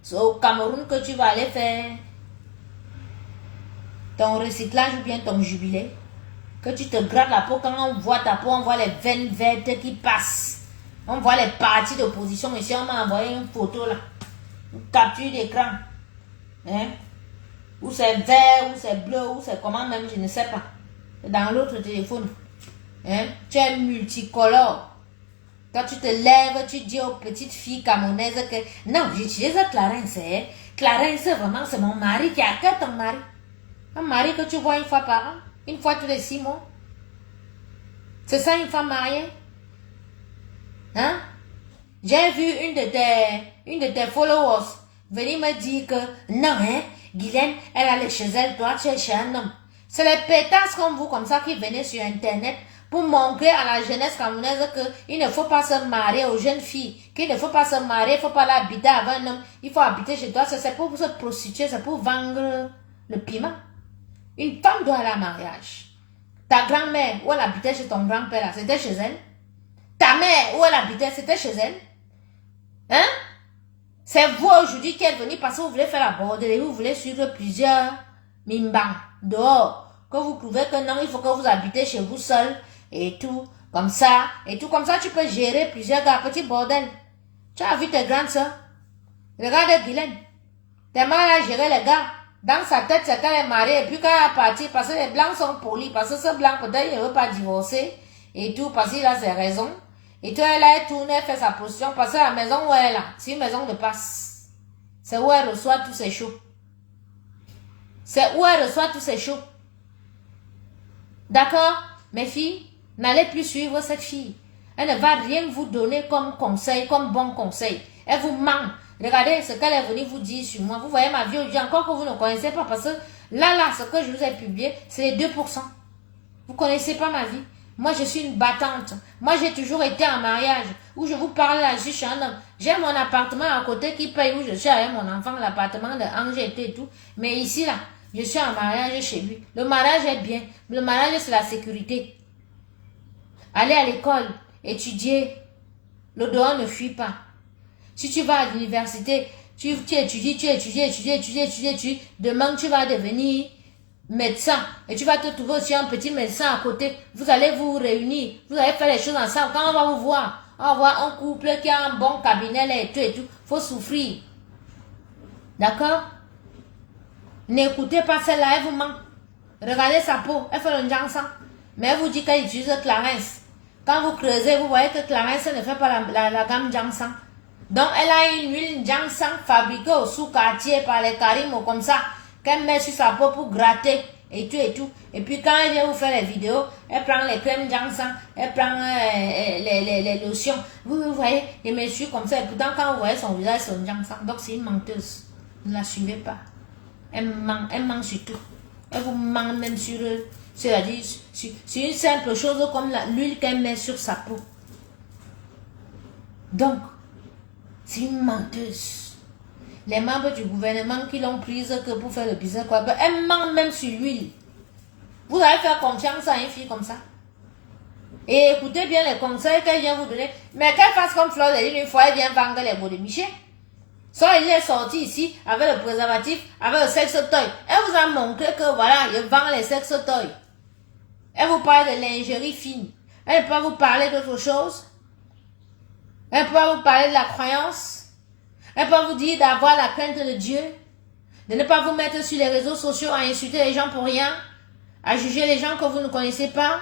C'est au Cameroun que tu vas aller faire ton recyclage ou bien ton jubilé. Que tu te grattes la peau, quand on voit ta peau, on voit les veines vertes qui passent. On voit les parties d'opposition. Ici, on m'a envoyé une photo là. Une capture d'écran. Hein? Ou c'est vert, ou c'est bleu, ou c'est comment même, je ne sais pas. C'est dans l'autre téléphone. Hein? Tu es multicolore. Quand tu te lèves, tu dis aux petites filles camerounaises que non, j'utilise Clarence. Hein? Clarence, vraiment, c'est mon mari qui a que ton mari. Un mari que tu vois une fois par an. Une fois tous les 6 mois. C'est ça une femme mariée? Hein? J'ai vu une de tes followers venir me dire que non, hein, Guylaine, elle allait chez elle, toi tu es chez un homme. C'est les pétasses comme vous, comme ça, qui venaient sur Internet pour montrer à la jeunesse camerounaise qu'il ne faut pas se marier aux jeunes filles, qu'il ne faut pas se marier, il ne faut pas l'habiter avec un homme, il faut habiter chez toi. C'est pour se prostituer, c'est pour vendre le piment. Une femme doit aller à mariage. Ta grand-mère, où elle habitait chez ton grand-père, c'était chez elle. Ta mère, où elle habitait, c'était chez elle. Hein? C'est vous aujourd'hui qui êtes venu parce que vous voulez faire la borderie, vous voulez suivre plusieurs mimbans dehors. Que vous trouvez que non, il faut que vous habitez chez vous seul et tout. Comme ça, tu peux gérer plusieurs gars, petit bordel. Tu as vu tes grandes soeurs? Regarde Guylaine. T'es mal à gérer les gars. Dans sa tête, c'est qu'elle est mariée et puis quand elle est partie, parce que les blancs sont polis, parce que ce blanc, peut-être, il ne veut pas divorcer et tout, parce qu'il a ses raisons. Et toi, elle est tournée, elle fait sa position, parce que la maison où elle est là, c'est une maison de passe. C'est où elle reçoit tous ses choux. C'est où elle reçoit tous ses choux. D'accord? Mes filles, n'allez plus suivre cette fille. Elle ne va rien vous donner comme conseil, comme bon conseil. Elle vous ment. Regardez ce qu'elle est venue vous dire sur moi. Vous voyez ma vie aujourd'hui, encore que vous ne connaissez pas, parce que là, ce que je vous ai publié, c'est les 2%. Vous ne connaissez pas ma vie. Moi, je suis une battante. Moi, j'ai toujours été en mariage. Où je vous parle là, je suis un homme. J'ai mon appartement à côté qui paye où je suis avec mon enfant, l'appartement de Angers et tout. Mais ici, là, je suis en mariage chez lui. Le mariage est bien. Le mariage, c'est la sécurité. Aller à l'école, étudier. Le dehors ne fuit pas. Si tu vas à l'université, tu étudies. Demain, tu vas devenir médecin. Et tu vas te trouver aussi un petit médecin à côté. Vous allez vous réunir. Vous allez faire les choses ensemble. Quand on va vous voir, on va voir un couple qui a un bon cabinet là, et tout. Faut souffrir. D'accord? N'écoutez pas celle-là, elle vous ment. Regardez sa peau. Elle fait le Jangsang. Mais elle vous dit qu'elle utilise Clarence. Quand vous creusez, vous voyez que Clarence ne fait pas la gamme Jangsang. Donc, elle a une huile Jangsang fabriquée au sous-quartier par les Karimo comme ça, qu'elle met sur sa peau pour gratter et tout. Et puis, quand elle vient vous faire les vidéos, elle prend les crèmes Jangsang, elle prend les lotions. Vous voyez, les messieurs comme ça. Et pourtant, quand vous voyez son visage, c'est un Jangsang. Donc, c'est une menteuse. Ne la suivez pas. Elle ment sur tout. Elle vous ment même sur une simple chose comme l'huile qu'elle met sur sa peau. Donc, c'est une menteuse. Les membres du gouvernement qui l'ont prise que pour faire le business, quoi, elle ment même sur l'huile. Vous allez faire confiance à une fille comme ça. Et écoutez bien les conseils qu'elle vient vous donner. Mais qu'elle fasse comme Fleur de Lune, une fois elle vient vendre les mots de Michel. Soit il est sorti ici avec le préservatif, avec le sex toy. Elle vous a montré que voilà, il vend les sex toys. Elle vous parle de lingerie fine. Elle ne peut pas vous parler d'autre chose. Elle ne peut pas vous parler de la croyance. Elle ne peut pas vous dire d'avoir la crainte de Dieu. De ne pas vous mettre sur les réseaux sociaux à insulter les gens pour rien. À juger les gens que vous ne connaissez pas.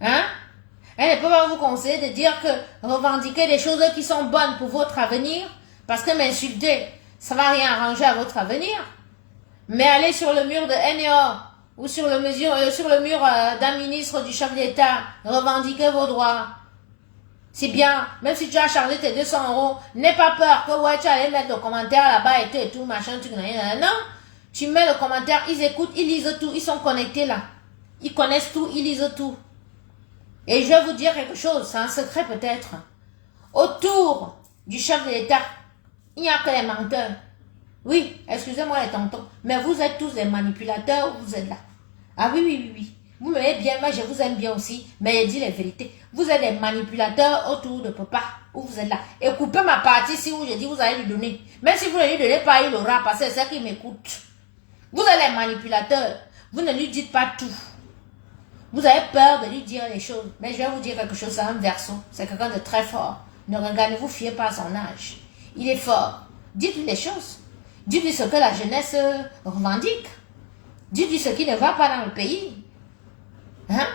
Hein? Elle ne peut pas vous conseiller de dire que revendiquer des choses qui sont bonnes pour votre avenir, parce que m'insulter, ça ne va rien arranger à votre avenir. Mais aller sur le mur de NEO ou sur le mur d'un ministre du chef d'État, revendiquer vos droits. C'est bien, même si tu as chargé tes 200 €, n'aie pas peur que ouais, tu allais mettre le commentaire là-bas et tout, machin, non. Tu mets le commentaire, ils écoutent, ils lisent tout, ils sont connectés là. Ils connaissent tout, ils lisent tout. Et je vais vous dire quelque chose, c'est un secret peut-être. Autour du chef de l'État, il n'y a que les menteurs. Oui, excusez-moi les tontons, mais vous êtes tous des manipulateurs, vous êtes là. Ah oui. Vous m'aimez bien, moi je vous aime bien aussi, mais je dis les vérités. Vous êtes des manipulateurs autour de papa, où vous êtes là. Et coupez ma partie si où je dis vous allez lui donner. Même si vous ne lui donnez pas, il aura, parce que c'est ça qui m'écoute. Vous êtes les manipulateurs, vous ne lui dites pas tout. Vous avez peur de lui dire les choses. Mais je vais vous dire quelque chose, c'est un verso. C'est quelqu'un de très fort. Ne regardez-vous fiez pas à son âge. Il est fort. Dites-lui les choses. Dites-lui ce que la jeunesse revendique. Dites-lui ce qui ne va pas dans le pays. Hein?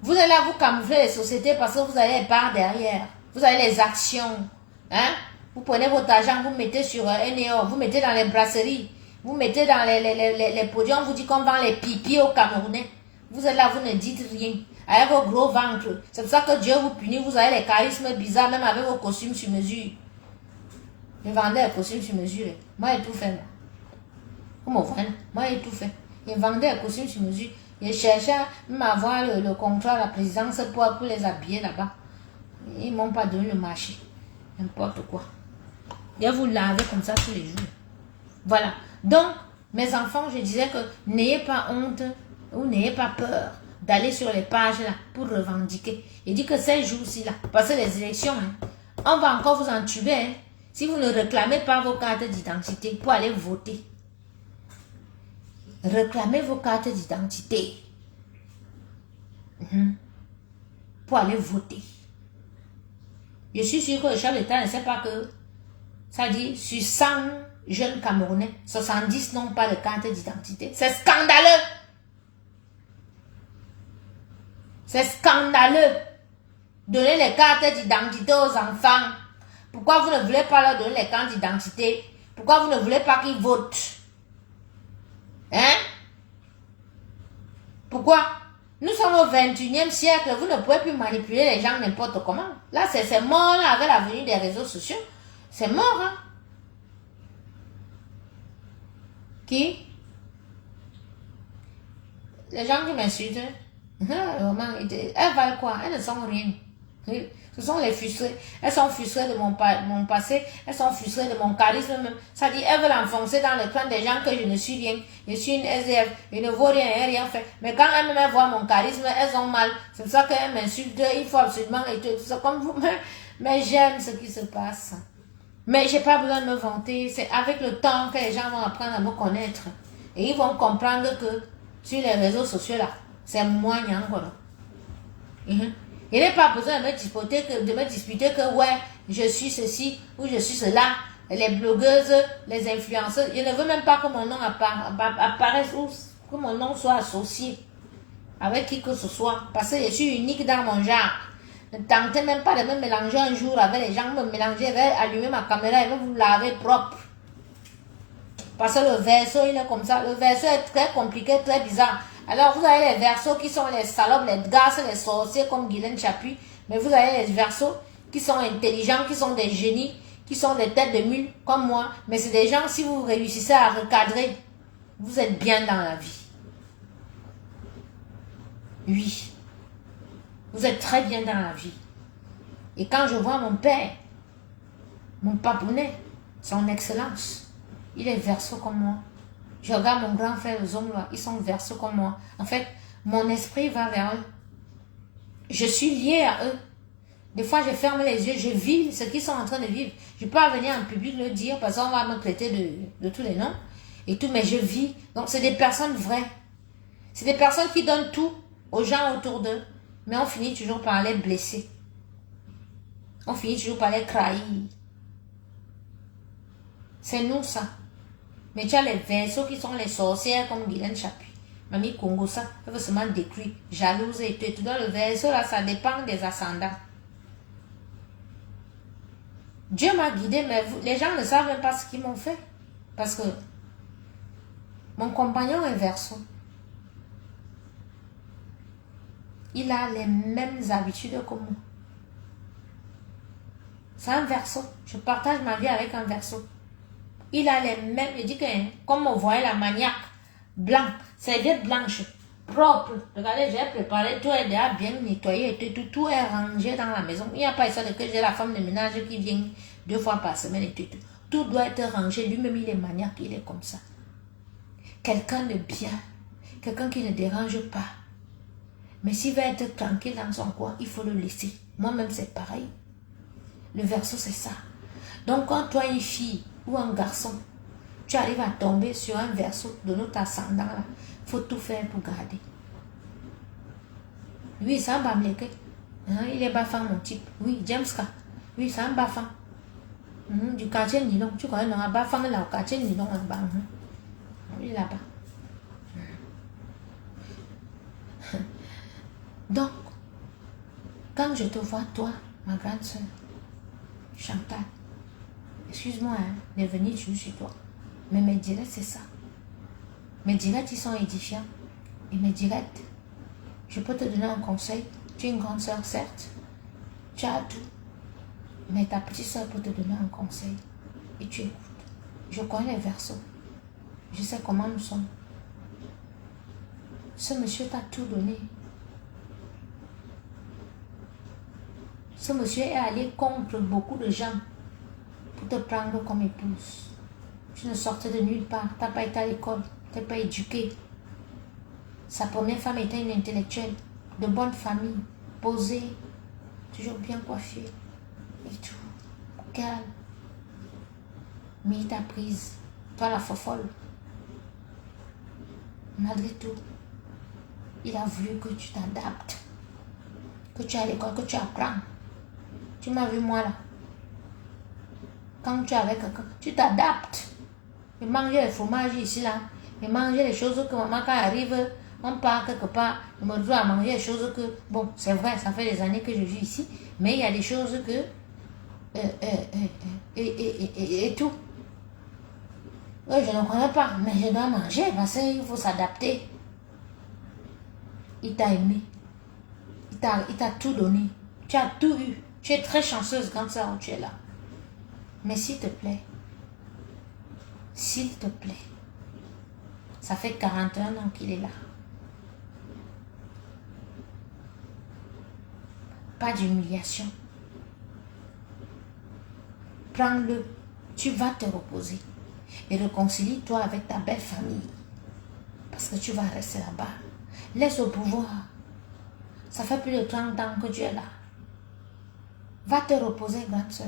Vous allez là vous camoufler les sociétés parce que vous avez les parts derrière. Vous avez les actions. Hein? Vous prenez votre argent, vous mettez sur NEO, vous mettez dans les brasseries, vous mettez dans les podiums, vous dites qu'on vend les pipis aux Camerounais. Vous êtes là, vous ne dites rien. Avec vos gros ventres. C'est pour ça que Dieu vous punit. Vous avez les charismes bizarres, même avec vos costumes sur mesure. Je vendais les costumes sur mesure. Moi, j'ai tout fait. Moi, j'ai tout fait. Je vendais les costumes sur mesure. Je cherchais même à avoir le contrat à la présidence pour les habiller là-bas. Ils ne m'ont pas donné le marché. N'importe quoi. Je vous lavez comme ça tous les jours. Voilà. Donc, mes enfants, je disais que n'ayez pas honte ou n'ayez pas peur d'aller sur les pages là pour revendiquer. Il dit que ces jours-ci là, parce que les élections, hein, on va encore vous entuber hein, si vous ne réclamez pas vos cartes d'identité pour aller voter. Réclamez vos cartes d'identité pour aller voter. Je suis sûr que le chef d'État ne sait pas que ça dit sur 100 jeunes Camerounais, 70 n'ont pas de carte d'identité. C'est scandaleux. C'est scandaleux. Donner les cartes d'identité aux enfants. Pourquoi vous ne voulez pas leur donner les cartes d'identité? Pourquoi vous ne voulez pas qu'ils votent? Hein? Pourquoi? Nous sommes au 21e siècle. Vous ne pouvez plus manipuler les gens n'importe comment. Là, c'est mort là, avec la venue des réseaux sociaux. C'est mort, hein? Qui? Les gens qui m'insultent. Elles valent quoi? Elles ne sont rien. Ce sont les frustrées. Elles sont frustrées de mon passé. Elles sont frustrées de mon charisme même. Ça dit, elles veulent enfoncer dans le crâne des gens que je ne suis rien. Je suis une SDF. Je ne vaux rien, rien fait. Mais quand elles me voient mon charisme, elles ont mal. C'est pour ça qu'elles m'insultent. Il faut absolument et tout ça comme vous. Mais j'aime ce qui se passe. Mais je n'ai pas besoin de me vanter. C'est avec le temps que les gens vont apprendre à me connaître. Et ils vont comprendre que sur les réseaux sociaux là, c'est moi, Nyangolo. Il n'est pas besoin de me disputer que ouais, je suis ceci ou je suis cela. Les blogueuses, les influenceuses, je ne veux même pas que mon nom apparaisse ou que mon nom soit associé avec qui que ce soit. Parce que je suis unique dans mon genre. Ne tentez même pas de me mélanger un jour avec les gens, me mélanger, je vais allumer ma caméra et vais vous laver propre. Parce que le verso, il est comme ça. Le verso est très compliqué, très bizarre. Alors, vous avez les versos qui sont les salopes, les garces, les sorciers comme Guylaine Chapuis. Mais vous avez les versos qui sont intelligents, qui sont des génies, qui sont des têtes de mule comme moi. Mais c'est des gens, si vous réussissez à recadrer, vous êtes bien dans la vie. Oui. Vous êtes très bien dans la vie. Et quand je vois mon père, mon papounet, son excellence, il est verso comme moi. Je regarde mon grand frère, les hommes là, ils sont verso comme moi. En fait, mon esprit va vers eux. Je suis liée à eux. Des fois, je ferme les yeux, je vis ce qu'ils sont en train de vivre. Je ne peux pas venir en public le dire parce qu'on va me traiter de tous les noms et tout, mais je vis. Donc, c'est des personnes vraies. C'est des personnes qui donnent tout aux gens autour d'eux, mais on finit toujours par les blesser. On finit toujours par les trahir. C'est nous ça. Mais tu as les Verseaux qui sont les sorcières comme Guylaine Chapuis. Mamie Congo, ça, elle veut seulement détruire, jalouse et tout. Dans le Verseau, là, ça dépend des ascendants. Dieu m'a guidé, mais les gens ne savent même pas ce qu'ils m'ont fait. Parce que mon compagnon est Verseau. Il a les mêmes habitudes que moi. C'est un Verseau. Je partage ma vie avec un Verseau. Il a les mêmes, je dis que, comme on voyait la maniaque, blanc, serviette blanche, propre. Regardez, j'ai préparé, tout est déjà bien nettoyé, tout est rangé dans la maison. Il n'y a pas ça de que j'ai la femme de ménage qui vient 2 fois par semaine et tout. Tout doit être rangé. Lui-même, il est maniaque, il est comme ça. Quelqu'un de bien, quelqu'un qui ne dérange pas. Mais s'il va être tranquille dans son coin, il faut le laisser. Moi-même, c'est pareil. Le Verseau, c'est ça. Donc, quand toi, une fille ou un garçon, tu arrives à tomber sur un Verseau de notre ascendant, là, il faut tout faire pour garder. Oui, c'est un Bamleke. Il est bafant, mon type. Oui, James K. Oui, c'est un bafant. Du quartier Nilon. Tu connais, non, un bafant là, au quartier Nilon, là-bas. Oui, là-bas. Donc, quand je te vois, toi, ma grande soeur, Chantal, excuse-moi de venir jouer sur toi, mais mes directs, c'est ça. Mes directs, ils sont édifiants. Et mes directs, je peux te donner un conseil. Tu es une grande soeur, certes. Tu as tout. Mais ta petite soeur peut te donner un conseil. Et tu écoutes. Je connais les Verseaux. Je sais comment nous sommes. Ce monsieur t'a tout donné. Ce monsieur est allé contre beaucoup de gens pour te prendre comme épouse. Tu ne sortais de nulle part. Tu n'as pas été à l'école. Tu n'es pas éduqué. Sa première femme était une intellectuelle, de bonne famille, posée, toujours bien coiffée et tout. Calme. Mais il t'a prise. Toi, la fofolle. Malgré tout, il a voulu que tu t'adaptes. Que tu ailles à l'école, que tu apprennes. Tu m'as vu moi là. Quand tu es avec quelqu'un, tu t'adaptes. Je mangeais le fromage ici là. Je mangeais les choses que maman quand elle arrive, on part quelque part, je me retrouve à manger des choses que, bon, c'est vrai, ça fait des années que je vis ici, mais il y a des choses que, et tout. Je ne connais pas, mais je dois manger parce qu'il faut s'adapter. Il t'a aimé. Il t'a tout donné. Tu as tout eu. Tu es très chanceuse quand ça où tu es là. Mais s'il te plaît, ça fait 41 ans qu'il est là. Pas d'humiliation. Prends-le. Tu vas te reposer. Et réconcilie-toi avec ta belle famille. Parce que tu vas rester là-bas. Laisse au pouvoir. Ça fait plus de 30 ans que tu es là. Va te reposer, grande soeur.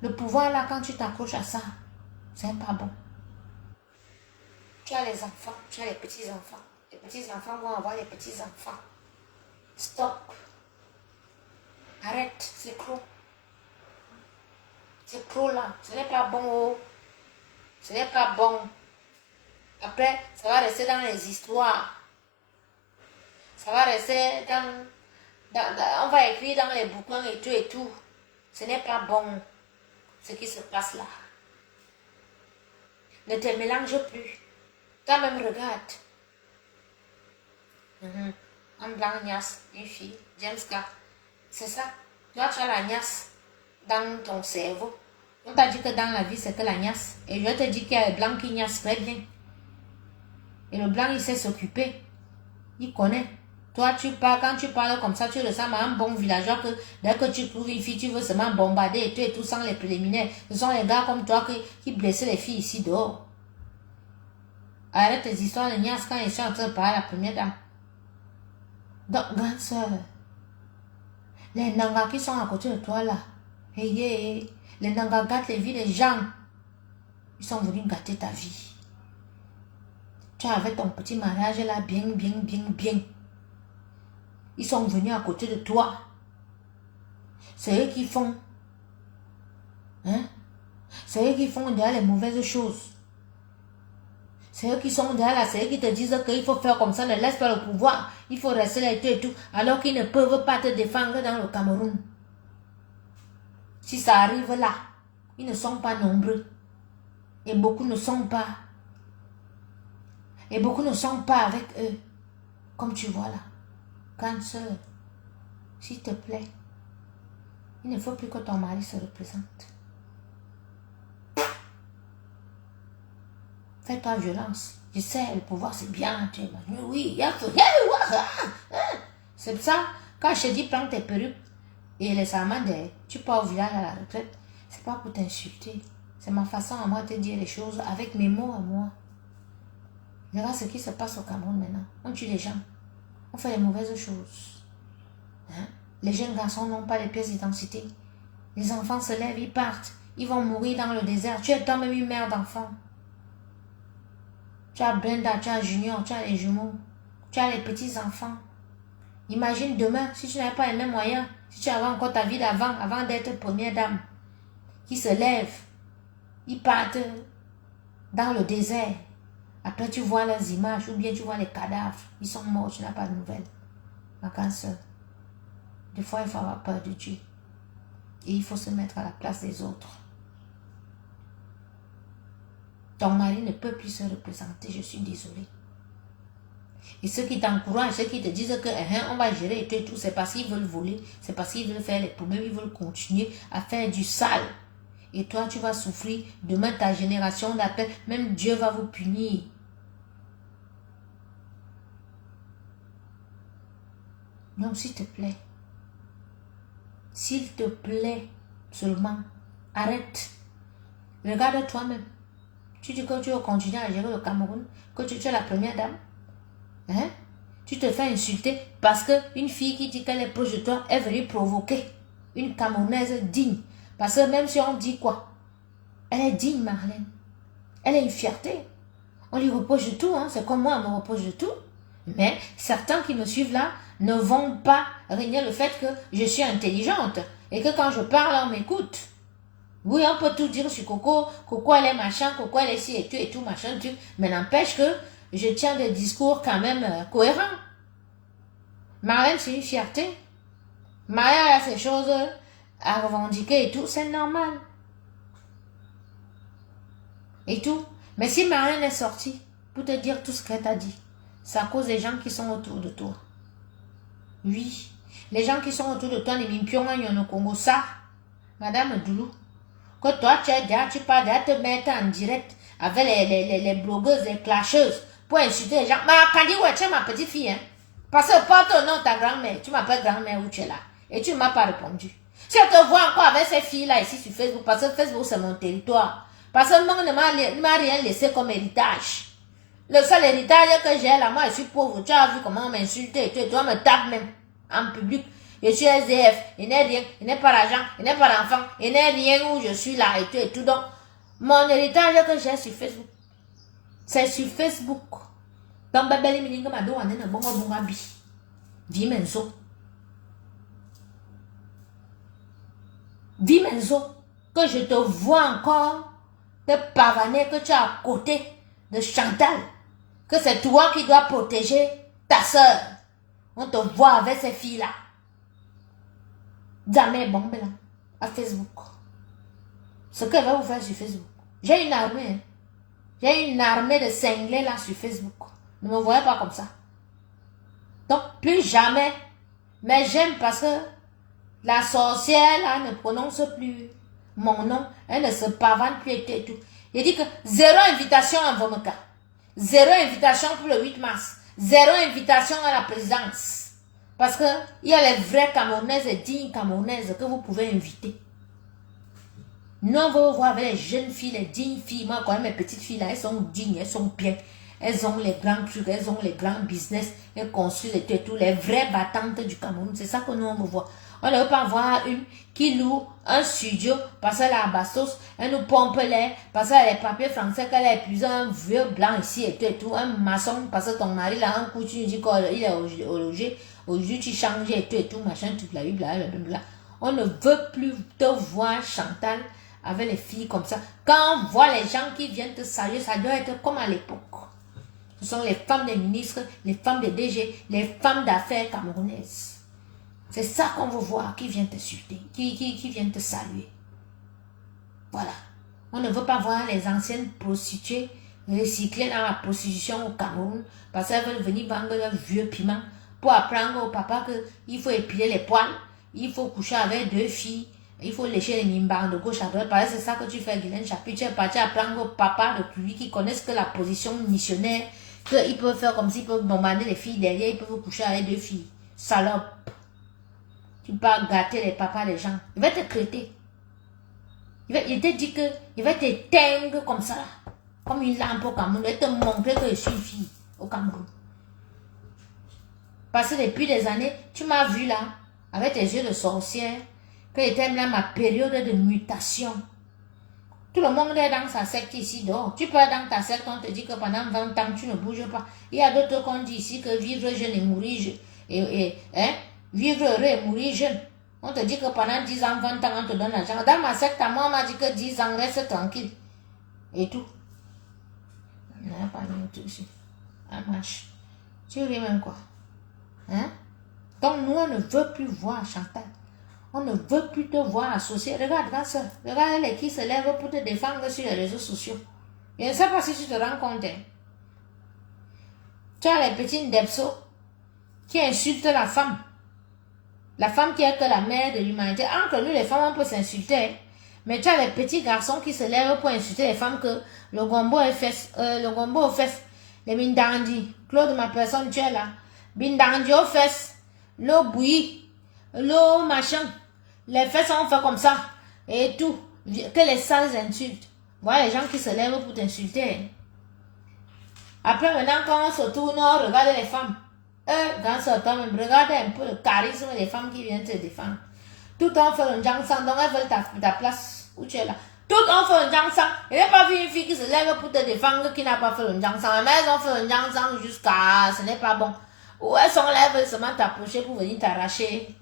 Le pouvoir là, quand tu t'accroches à ça, c'est pas bon. Tu as les enfants, tu as les petits-enfants. Les petits-enfants vont avoir les petits-enfants. Stop. Arrête, c'est trop. C'est trop là. Ce n'est pas bon. Oh. Ce n'est pas bon. Après, ça va rester dans les histoires. Ça va rester on va écrire dans les bouquins et tout et tout. Ce n'est pas bon ce qui se passe là. Ne te mélange plus. Toi-même regarde. Un blanc niasse, une fille, James K. C'est ça. Toi, tu as la niasse dans ton cerveau. On t'a dit que dans la vie, c'est que la niasse. Et je te dis qu'il y a le blanc qui niasse très bien. Et le blanc, il sait s'occuper. Il connaît. Toi, quand tu parles comme ça, tu ressembles à un bon villageois que dès que tu trouves une fille, tu veux seulement bombarder et tout sans les préliminaires. Ce sont les gars comme toi qui blessaient les filles ici dehors. Arrête tes histoires de niasse quand ils sont en train de parler à la première dame. Donc, grande soeur, les nangas qui sont à côté de toi là, les nangas gâtent les vies des gens. Ils sont venus gâter ta vie. Tu avais ton petit mariage là, bien. Ils sont venus à côté de toi. C'est eux qui font. Hein? C'est eux qui font derrière les mauvaises choses. C'est eux qui sont derrière là, c'est eux qui te disent qu'il faut faire comme ça, ne laisse pas le pouvoir. Il faut rester là et tout, alors qu'ils ne peuvent pas te défendre dans le Cameroun. Si ça arrive là, ils ne sont pas nombreux. Et beaucoup ne sont pas. Et beaucoup ne sont pas avec eux. Comme tu vois là. Grande sœur, s'il te plaît, il ne faut plus que ton mari se représente. Fais-toi violence. Je sais, le pouvoir c'est bien. Oui, il faut. C'est ça, quand je te dis prends tes perruques et les salamandres, tu pars au village à la retraite, c'est pas pour t'insulter. C'est ma façon à moi de te dire les choses avec mes mots à moi. Regarde ce qui se passe au Cameroun maintenant. On tue les gens. On fait les mauvaises choses. Hein? Les jeunes garçons n'ont pas les pièces d'identité. Les enfants se lèvent, ils partent. Ils vont mourir dans le désert. Tu es toi-même une mère d'enfant. Tu as Brenda, tu as Junior, tu as les jumeaux. Tu as les petits-enfants. Imagine demain, si tu n'avais pas les mêmes moyens, si tu avais encore ta vie d'avant, avant d'être première dame, qui se lèvent, ils partent dans le désert. Après, tu vois leurs images ou bien tu vois les cadavres. Ils sont morts, tu n'as pas de nouvelles. Ma grande sœur, des fois, il faut avoir peur de Dieu. Et il faut se mettre à la place des autres. Ton mari ne peut plus se représenter, je suis désolée. Et ceux qui t'encouragent, ceux qui te disent que on va gérer et tout, c'est parce qu'ils veulent voler, c'est parce qu'ils veulent faire les problèmes, ils veulent continuer à faire du sale. Et toi, tu vas souffrir. Demain, ta génération d'après, même Dieu va vous punir. Donc, s'il te plaît, seulement, arrête. Regarde toi-même. Tu dis que tu veux continuer à gérer le Cameroun, que tu es la première dame. Hein? Tu te fais insulter parce qu'une fille qui dit qu'elle est proche de toi est venue provoquer une Camerounaise digne. Parce que même si on dit quoi, elle est digne, Marlène. Elle est une fierté. On lui reproche de tout, hein? C'est comme moi, on me reproche de tout. Mais certains qui me suivent là ne vont pas régner le fait que je suis intelligente et que quand je parle, on m'écoute. Oui, on peut tout dire sur Coco. Coco, elle est machin, Coco, elle est ci et tout, machin, tout. Mais n'empêche que je tiens des discours quand même cohérents. Marlène, c'est une fierté. Maya a ses choses à revendiquer et tout, c'est normal. Et tout. Mais si Marlène est sortie pour te dire tout ce qu'elle t'a dit, c'est à cause des gens qui sont autour de toi. Oui. Les gens qui sont autour de toi, les Mimpions, au Congo, ça, Madame Doulou, que toi, tu parles de te mettre en direct avec les blogueuses, les clasheuses, pour insulter les gens. Mais Kandi, ouais, tu es ma petite fille, hein. Parce que porte au nom de ta grand-mère, tu m'appelles grand-mère où tu es là. Et tu ne m'as pas répondu. Si je te vois encore avec ces filles-là ici sur Facebook, parce que Facebook, c'est mon territoire. Parce que moi, ne m'a rien laissé comme héritage. Le seul héritage que j'ai là, moi, je suis pauvre. Tu as vu comment on m'insulte et toi, me tape même en public. Je suis SDF, il n'est rien, il n'est pas l'argent, il n'est pas l'enfant, il n'est rien où je suis là et tout. Donc, mon héritage que j'ai sur Facebook, c'est sur Facebook. Donc, bébé, les minimes, ma doua, n'est pas bon, abi. Dimenso. Dimenso. Que je te vois encore te pavaner, que tu es à côté de Chantal. Que c'est toi qui dois protéger ta soeur. On te voit avec ces filles-là. Jamais bombe là, à Facebook. Ce qu'elle va vous faire sur Facebook. J'ai une armée. Hein. J'ai une armée de cinglés là sur Facebook. Ne me voyez pas comme ça. Donc, plus jamais. Mais j'aime parce que la sorcière là ne prononce plus mon nom. Elle ne se pavane plus et tout. Il dit que 0 invitation à Vomeka. 0 invitation pour le 8 mars. 0 invitation à la présidence. Parce qu'il y a les vraies Camerounaises et dignes Camerounaises que vous pouvez inviter. Nous, on veut voir avec les jeunes filles, les dignes filles. Moi, quand même, mes petites filles là, elles sont dignes, elles sont bien. Elles ont les grands trucs, elles ont les grands business, elles construisent et tout. Les vraies battantes du Cameroun, c'est ça que nous, on veut voir. On ne veut pas voir une qui loue un studio parce qu'elle a Bastos, elle nous pompe l'air parce qu'elle a les papiers français, qu'elle a épuisé un vieux blanc ici et tout, un maçon parce que ton mari là, un coup tu dis qu'il est au logis, aujourd'hui tu changes et tout, machin, toute la vie, blablabla. On ne veut plus te voir, Chantal, avec les filles comme ça. Quand on voit les gens qui viennent te saluer, ça doit être comme à l'époque. Ce sont les femmes des ministres, les femmes des DG, les femmes d'affaires camerounaises. C'est ça qu'on veut voir, qui vient t'insulter, qui vient te saluer. Voilà. On ne veut pas voir les anciennes prostituées recyclées dans la prostitution au Cameroun parce qu'elles veulent venir vendre leur vieux piment pour apprendre au papa qu'il faut épiler les poils, il faut coucher avec 2 filles, il faut lécher les nimbans de gauche à droite. Parce que c'est ça que tu fais, Guylaine Chapuis. Tu es parti apprendre au papa de lui qui connaissent que la position missionnaire, qu'ils peuvent faire comme s'ils peuvent bombarder les filles derrière, ils peuvent coucher avec 2 filles. Salope. Tu peux gâter les papas des gens. Il va te crêter. Il te dit que il va t'éteindre comme ça. Comme une lampe au Cameroun. Il va te montrer que je suis une fille au Cameroun. Parce que depuis des années, tu m'as vu là, avec tes yeux de sorcière, que j'étais là ma période de mutation. Tout le monde est dans sa secte ici dehors. Tu peux être dans ta secte, on te dit que pendant 20 ans, tu ne bouges pas. Il y a d'autres qu'on dit ici que vivre jeune et mourir jeune. Vivre heureux et mourir jeune. On te dit que pendant 10 ans, 20 ans, on te donne l'argent. Dans ma secte, à moi, on m'a dit que 10 ans, reste tranquille. Et tout. Il n'y a pas de tout ici. Ça marche. Tu ris même quoi? Hein? Donc, nous, on ne veut plus voir Chantal. On ne veut plus te voir associé. Regarde, ma soeur. Regarde les qui se lèvent pour te défendre sur les réseaux sociaux. Je ne sais pas si tu te rends compte. Hein? Tu as les petits Ndepso qui insultent la femme. La femme qui est que la mère de l'humanité. Entre nous, les femmes, on peut s'insulter. Hein? Mais tu as les petits garçons qui se lèvent pour insulter les femmes que le gombo est fesses. Le gombo aux fesses. Les mindandi. Claude, ma personne, tu es là. Bindandi aux fesses. L'eau bouillie. L'eau machin. Les fesses sont fait comme ça. Et tout. Que les sales insultes. Voilà les gens qui se lèvent pour t'insulter. Hein? Après, maintenant, quand on se tourne, on regarde les femmes. Quand ça tombe, regardez un peu le charisme des femmes qui viennent te défendre. Tout en fait un jangsang, donc elles veulent ta place où tu es là. Tout en fait un jangsang. Il n'y a pas vu une fille qui se lève pour te défendre qui n'a pas fait un jangsang. Mais elles ont fait un jangsang jusqu'à... Ce n'est pas bon. Ou elles sont là, elles veulent seulement t'approcher pour venir t'arracher.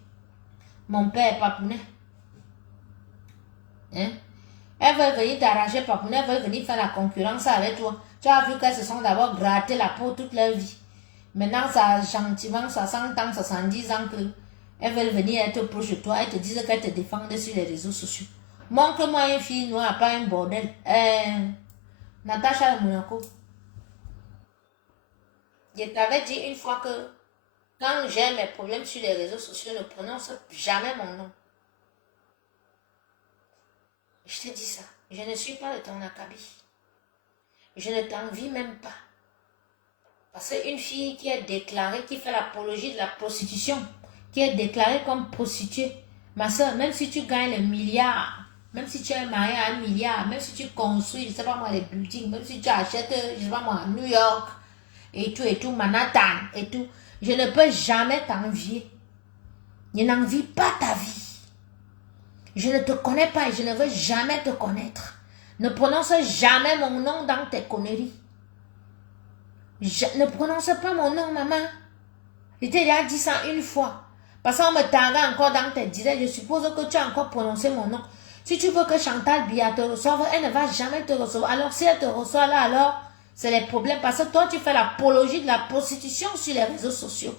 Mon père, Papounet. Hein? Elles veulent venir t'arracher, Papounet. Elles veulent venir faire la concurrence avec toi. Tu as vu qu'elles se sont d'abord gratté la peau toute leur vie. Maintenant, ça a gentiment 60 ans, 70 ans qu'elles veulent venir être proches de toi. Elles te disent qu'elles te défendent sur les réseaux sociaux. Montre-moi une fille noire, pas un bordel. Natacha de Monaco. Je t'avais dit une fois que quand j'ai mes problèmes sur les réseaux sociaux, ne prononce jamais mon nom. Je te dis ça. Je ne suis pas de ton acabit. Je ne t'envie même pas. Parce qu'une fille qui est déclarée, qui fait l'apologie de la prostitution, qui est déclarée comme prostituée, ma soeur, même si tu gagnes le milliard, même si tu es marié à 1 milliard, même si tu construis, je ne sais pas moi, les buildings, même si tu achètes, je ne sais pas moi, New York, et tout, Manhattan, et tout, je ne peux jamais t'envier. Je n'envie pas ta vie. Je ne te connais pas et je ne veux jamais te connaître. Ne prononce jamais mon nom dans tes conneries. Ne prononce pas mon nom, maman. Je t'ai déjà dit ça une fois. Parce qu'on me taguait encore dans tes directs. Je suppose que tu as encore prononcé mon nom. Si tu veux que Chantal Biya te reçoive, elle ne va jamais te recevoir. Alors si elle te reçoit là, alors c'est les problèmes. Parce que toi, tu fais l'apologie de la prostitution sur les réseaux sociaux.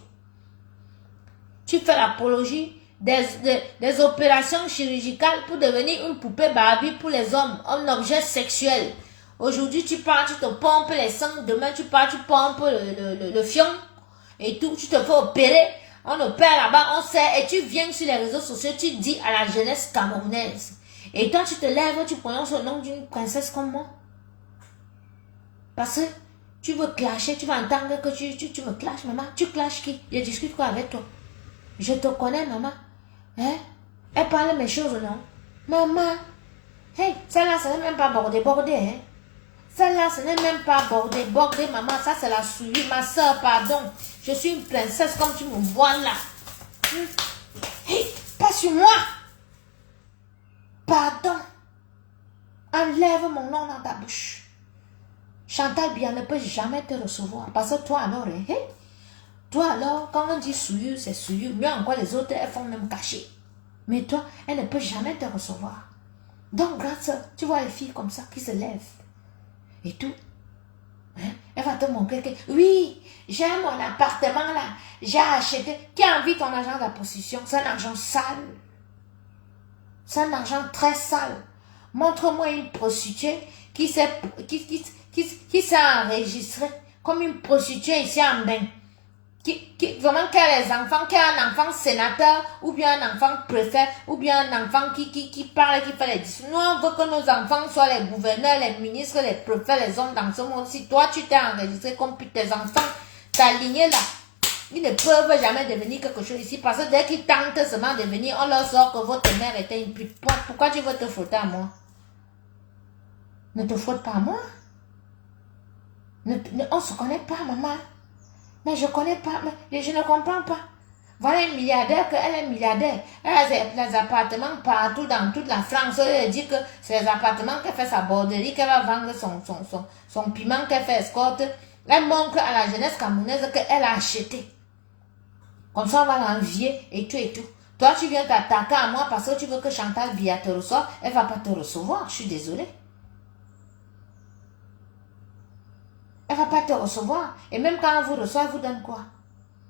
Tu fais l'apologie des opérations chirurgicales pour devenir une poupée Barbie pour les hommes, un objet sexuel. Aujourd'hui, tu pars, tu te pompes les seins. Demain, tu pars, tu pompes le fion. Et tout, tu te fais opérer. On opère là-bas, on sait. Et tu viens sur les réseaux sociaux, tu dis à la jeunesse camerounaise. Et toi, tu te lèves, tu prononces le nom d'une princesse comme moi. Parce que tu veux clasher, tu vas entendre que tu me clashes, maman. Tu clashes qui? Je discute quoi avec toi? Je te connais, maman. Hein? Elle parle mes choses, non? Maman. Hey, celle-là, ce n'est même pas bordé, hein? Celle-là, ce n'est même pas bordé, maman. Ça, c'est la souris, ma soeur, pardon. Je suis une princesse comme tu me vois là. Hey, pas pas sur moi. Pardon. Enlève mon nom dans ta bouche. Chantal Biya ne peut jamais te recevoir. Parce que toi alors, toi alors, quand on dit souillure, c'est souillure. Mieux encore, les autres, elles font même cacher. Mais toi, elle ne peut jamais te recevoir. Donc, grâce à tu vois les filles comme ça qui se lèvent et tout. Hein? Elle va te montrer que, oui, j'ai mon appartement là, j'ai acheté. Qui a envie de ton argent de la possession? C'est un argent sale. C'est un argent très sale. Montre-moi une prostituée qui s'est enregistrée comme une prostituée ici en Bain. Vraiment qui a les enfants, qui a un enfant sénateur, ou bien un enfant préfet, ou bien un enfant qui parle, qui fait les discours. Nous, on veut que nos enfants soient les gouverneurs, les ministres, les préfets, les hommes dans ce monde. Si toi, tu t'es enregistré comme tes enfants, ta lignée là, ils ne peuvent jamais devenir quelque chose ici, parce que dès qu'ils tentent seulement de venir, on leur sort que votre mère était une pute. Pourquoi tu veux te frotter à moi? Ne te frotte pas à moi. On ne se connaît pas, maman. Mais je ne connais pas, mais je ne comprends pas. Voilà une milliardaire, qu'elle est milliardaire. Elle a des appartements partout dans toute la France. Elle dit que c'est les appartements qu'elle fait sa borderie, qu'elle va vendre son piment, qu'elle fait escorte. Elle montre à la jeunesse camerounaise qu'elle a acheté. Comme ça, on va l'envier et tout et tout. Toi, tu viens t'attaquer à moi parce que tu veux que Chantal Biya te reçoive. Elle ne va pas te recevoir, je suis désolée. Elle ne va pas te recevoir. Et même quand elle vous reçoit, elle vous donne quoi?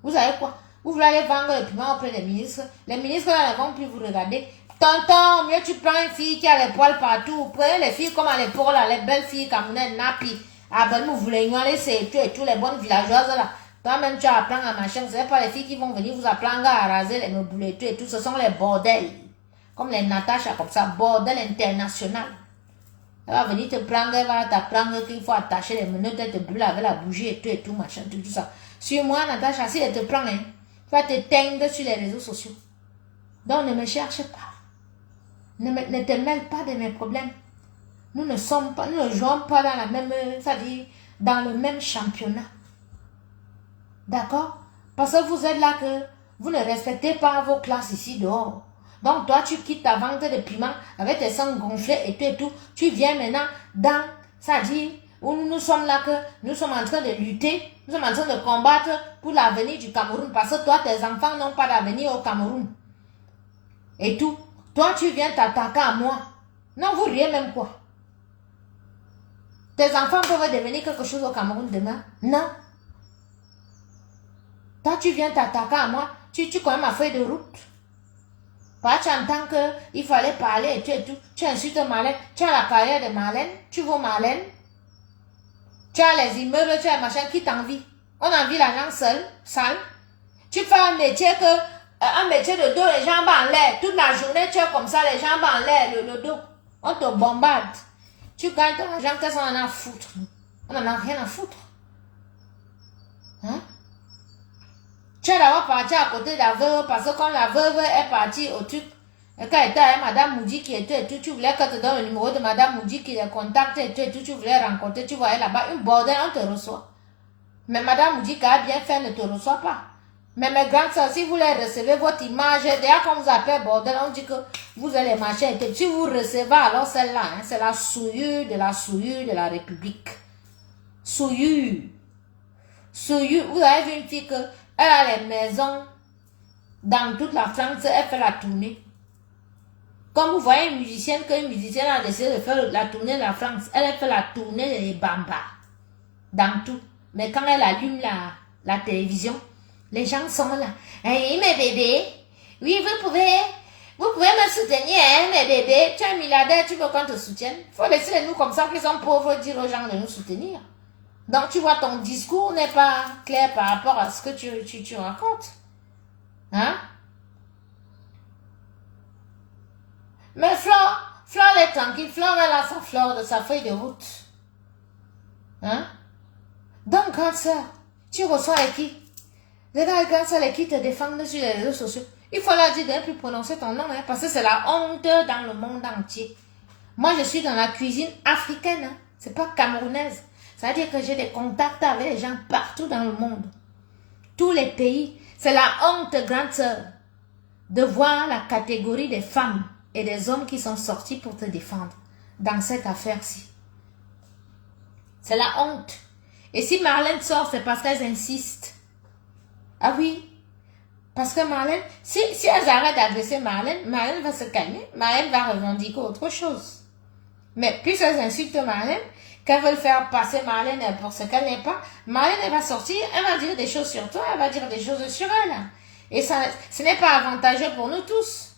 Vous savez quoi? Vous voulez aller vendre le piment auprès des ministres. Les ministres là, ne vont plus vous regarder. Tonton, mieux tu prends une fille qui a les poils partout. Prenez les filles comme à l'époque, là, les belles filles comme Napi. Ah ben, vous voulez ignorer c'est tout et tout, les bonnes villageoises là. Toi-même, tu apprends à machin. Ce n'est pas les filles qui vont venir vous apprendre à raser les meubles et tout et tout. Ce sont les bordels. Comme les Natacha, comme ça. Bordel international. Elle va venir te prendre, elle va t'apprendre qu'il faut attacher les menottes, elle te brûle avec la bougie et tout, machin, tout ça. Sur moi, Natacha, si elle te prend, hein, tu vas t'éteindre sur les réseaux sociaux. Donc, ne me cherche pas. Ne te mêle pas de mes problèmes. Nous ne jouons pas dans la même, c'est-à-dire dans le même championnat. D'accord? Parce que vous êtes là que vous ne respectez pas vos classes ici dehors. Donc toi, tu quittes ta vente de piment avec tes sangs gonflés et tout et tout. Tu viens maintenant dans, c'est-à-dire, où nous sommes là que nous sommes en train de lutter, nous sommes en train de combattre pour l'avenir du Cameroun. Parce que toi, tes enfants n'ont pas d'avenir au Cameroun. Et tout. Toi, tu viens t'attaquer à moi. Non, vous riez même quoi? Tes enfants peuvent devenir quelque chose au Cameroun demain? Non. Toi, tu viens t'attaquer à moi. Tu connais ma feuille de route. Pas tu entends qu'il fallait parler et tout. Tu insultes Marlène. Tu as la carrière de Marlène. Tu vaux Marlène. Tu as les immeubles, tu as les machins qui t'envient. On envie l'argent seul, sale. Tu fais un métier de dos, les jambes en l'air. Toute la journée, tu es comme ça, les jambes en l'air, le dos. On te bombarde. Tu gagnes ton argent, qu'est-ce qu'on en a à foutre? On n'en a rien à foutre. Hein? Tu es d'abord parti à côté de la veuve parce que quand la veuve est partie au truc, et quand elle était avec Madame Moudi qui était et tout, tu voulais qu'elle te donne le numéro de Madame Moudi qui les contacte et tout, tu voulais rencontrer, tu voyais là-bas, une bordel, on te reçoit. Mais Madame Moudi qui a bien fait ne te reçoit pas. Mais mes grandes soeurs, si vous les recevez, votre image, déjà quand vous appelez bordel, on dit que vous allez marcher et tout. Si vous recevez, alors celle-là, hein, c'est la souillure de la République. Souillure. Souillure. Vous avez vu une fille que elle a les maisons dans toute la France, elle fait la tournée. Comme vous voyez une musicienne a décidé de faire la tournée de la France, elle fait la tournée des bambas. Dans tout. Mais quand elle allume la télévision, les gens sont là. Hey, mes bébés, oui, vous pouvez me soutenir, hein, mes bébés. Tu es un milliardaire, tu veux qu'on te soutienne. Il faut laisser nous comme ça, qui sont pauvres, dire aux gens de nous soutenir. Donc, tu vois, ton discours n'est pas clair par rapport à ce que tu racontes. Hein? Mais Flore est tranquille. Flore, elle a sa fleur de sa feuille de route. Hein? Donc, grande soeur, tu reçois avec qui? Les gars, grande soeur, les qui te défendent sur les réseaux sociaux. Il faut leur dire de ne plus prononcer ton nom, hein, parce que c'est la honte dans le monde entier. Moi, je suis dans la cuisine africaine. Hein? C'est pas camerounaise. Ça veut dire que j'ai des contacts avec les gens partout dans le monde. Tous les pays. C'est la honte, grande sœur. de voir la catégorie des femmes et des hommes qui sont sortis pour te défendre dans cette affaire-ci. C'est la honte. Et si Marlène sort, c'est parce qu'elles insistent. Ah oui, parce que Marlène, si elles arrêtent d'agresser Marlène, Marlène va se calmer, Marlène va revendiquer autre chose. Mais plus elles insultent Marlène, qu'elles veulent faire passer Marlène pour ce qu'elle n'est pas, Marlène elle va sortir, elle va dire des choses sur toi, elle va dire des choses sur elle. Et ça, ce n'est pas avantageux pour nous tous.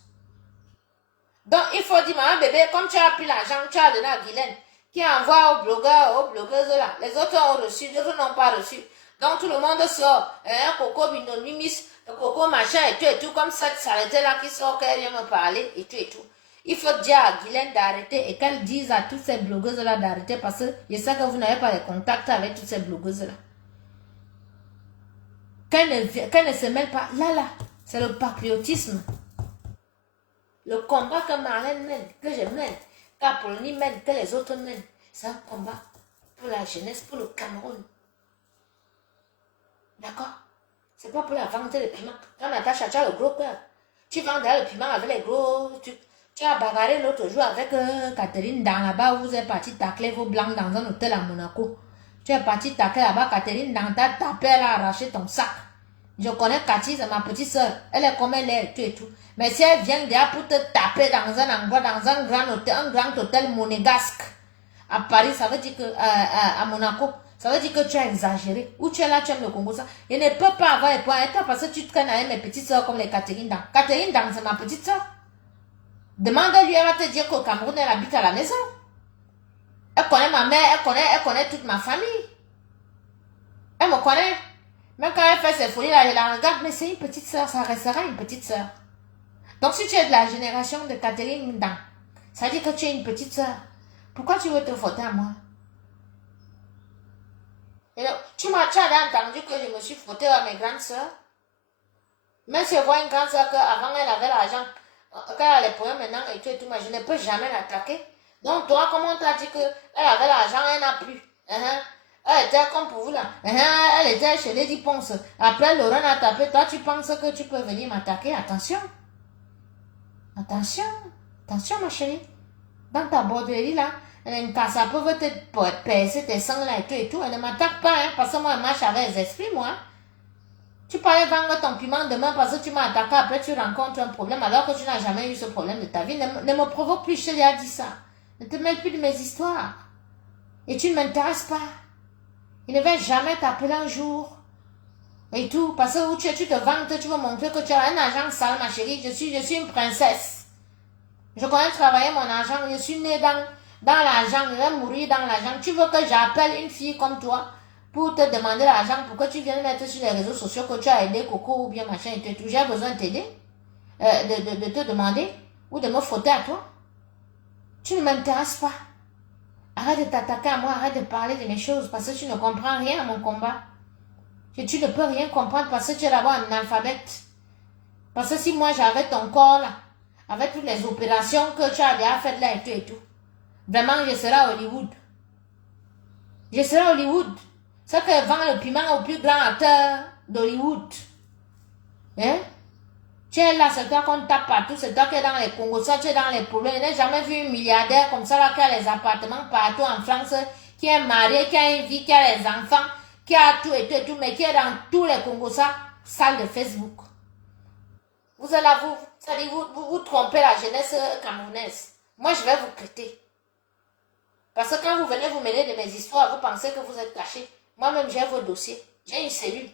Donc il faut dire, maman bébé, comme tu as pris l'argent, tu as donné à Guylaine, qui envoie aux blogueurs, aux blogueuses là. Les autres ont reçu, les autres n'ont pas reçu. Donc tout le monde sort, un coco binonimis, un coco machin et tout, comme cette saleté là qui sort, qu'elle vient me parler et tout. Il faut dire à Guylaine d'arrêter et qu'elle dise à toutes ces blogueuses là d'arrêter parce que je sais que vous n'avez pas les contacts avec toutes ces blogueuses là. Qu'elle ne se mêle pas. Là, c'est le patriotisme. Le combat que Marlène mène, que je mène, qu'Apollonie mène, que les autres mènent, c'est un combat pour la jeunesse, pour le Cameroun. D'accord? C'est pas pour la vente de piment. Quand Natacha, tu as le gros cœur. Tu vends le piment avec les gros... Tu as bagarré l'autre jour avec Catherine dans là-bas où vous êtes parti tacler vos blancs dans un hôtel à Monaco. Tu es parti tacler là-bas, Catherine, dans ta tapée, elle a arraché ton sac. Je connais Cathy, c'est ma petite soeur. Elle est comme elle est, et tout. Mais si elle vient déjà pour te taper dans un endroit, dans un grand hôtel monégasque, à Paris, ça veut dire que, à Monaco, ça veut dire que tu as exagéré. Ou tu es là, tu aimes le Congo, ça. Il ne peut pas avoir un point à toi parce que tu te connais avec mes petites soeurs comme les Catherine Dang. Catherine Dang, c'est ma petite soeur. Demande-lui, elle va te dire qu'au Cameroun, elle habite à la maison. Elle connaît ma mère, elle connaît toute ma famille. Elle me connaît. Même quand elle fait ses folies, là, je la regarde, mais c'est une petite soeur, ça restera une petite soeur. Donc si tu es de la génération de Catherine Dang, ça veut dire que tu es une petite soeur. Pourquoi tu veux te frotter à moi? Et donc, tu as entendu que je me suis frottée à mes grandes soeurs? Même si je vois une grande soeur qu'avant elle avait l'argent, quand elle a les problèmes maintenant et tout, mais je ne peux jamais l'attaquer. Donc toi, comment on t'a dit qu'elle avait l'argent, elle n'a plus? Elle était comme pour vous là. Elle était chez Lady Ponce. Après, Laurent a tapé. Toi, tu penses que tu peux venir m'attaquer? Attention. Attention. Attention, ma chérie. Dans ta borderie là, ça peut te percer tes sangs là et tout. Elle ne m'attaque pas, hein, parce que moi, je marche avec les esprits, moi. Tu parlais vendre ton piment demain parce que tu m'as attaqué. Après, tu rencontres un problème alors que tu n'as jamais eu ce problème de ta vie. Ne me provoque plus, je t'ai déjà dit ça. Ne te mêle plus de mes histoires. Et tu ne m'intéresses pas. Il ne va jamais t'appeler un jour. Et tout. Parce que où tu te vantes, tu veux montrer que tu as un argent sale, ma chérie. Je suis une princesse. Je connais travailler mon argent. Je suis née dans l'argent. Je vais mourir dans l'argent. Tu veux que j'appelle une fille comme toi pour te demander l'argent pour que tu viennes mettre sur les réseaux sociaux que tu as aidé Coco ou bien machin et tout. J'ai besoin de t'aider. De te demander ou de me frotter à toi. Tu ne m'intéresses pas. Arrête de t'attaquer à moi, arrête de parler de mes choses parce que tu ne comprends rien à mon combat. Tu ne peux rien comprendre parce que tu es d'abord un analphabète. Parce que si moi j'avais ton corps là, avec toutes les opérations que tu as déjà faites là et tout, vraiment je serais à Hollywood. Je serais à Hollywood. C'est que vend le piment au plus grand acteur d'Hollywood. Hein? Tu es là, c'est toi qu'on tape partout, c'est toi qui es dans les Congos, tu es dans les problèmes. Je n'ai jamais vu un milliardaire comme ça là, qui a les appartements partout en France, qui est marié, qui a une vie, qui a les enfants, qui a tout et tout, mais qui est dans tous les Congos, ça, salle de Facebook. Vous êtes là, vous trompez la jeunesse camerounaise. Moi, je vais vous quitter. Parce que quand vous venez vous mêler de mes histoires, vous pensez que vous êtes cachés. Moi-même, j'ai vos dossiers. J'ai une cellule.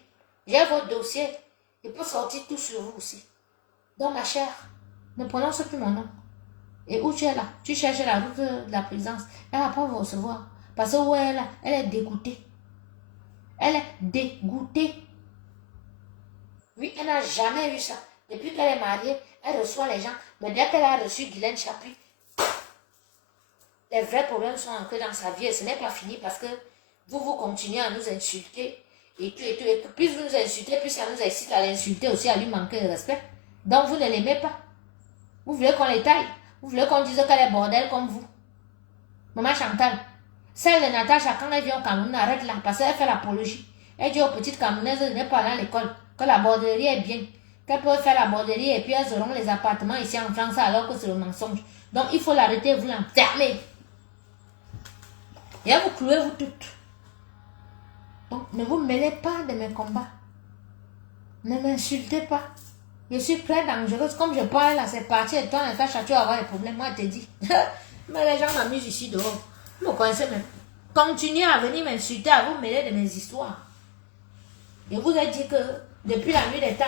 J'ai vos dossiers. Il peut sortir tout sur vous aussi. Donc, ma chère, ne prononce plus mon nom. Et où tu es là? Tu cherches la route de la présence. Elle ne va pas vous recevoir. Parce que où elle est là? Elle est dégoûtée. Elle est dégoûtée. Oui, elle n'a jamais eu ça. Depuis qu'elle est mariée, elle reçoit les gens. Mais dès qu'elle a reçu Guylaine Chapuis, les vrais problèmes sont entrés dans sa vie. Et ce n'est pas fini parce que vous continuez à nous insulter. Et plus vous nous insultez, plus ça nous incite à l'insulter aussi, à lui manquer de respect. Donc vous ne l'aimez pas. Vous voulez qu'on les taille. Vous voulez qu'on dise qu'elle est bordel comme vous. Maman Chantal, celle de Natacha, quand elle vient au Cameroun, arrête là, parce qu'elle fait l'apologie. Elle dit aux petites Camerounaises de ne pas aller à l'école, que la borderie est bien, qu'elles peuvent faire la borderie et puis elles auront les appartements ici en France alors que c'est le mensonge. Donc il faut l'arrêter, vous l'enfermer. Et vous clouez vous toutes. Donc ne vous mêlez pas de mes combats. Ne m'insultez pas. Je suis très dangereuse. Comme je parle là, c'est parti. Et toi, Natacha, tu vas avoir des problèmes. Moi, je te dis. Mais les gens m'amusent ici dehors. Vous me connaissez même. Continuez à venir m'insulter, à vous mêler de mes histoires. Je vous ai dit que depuis la nuit des temps,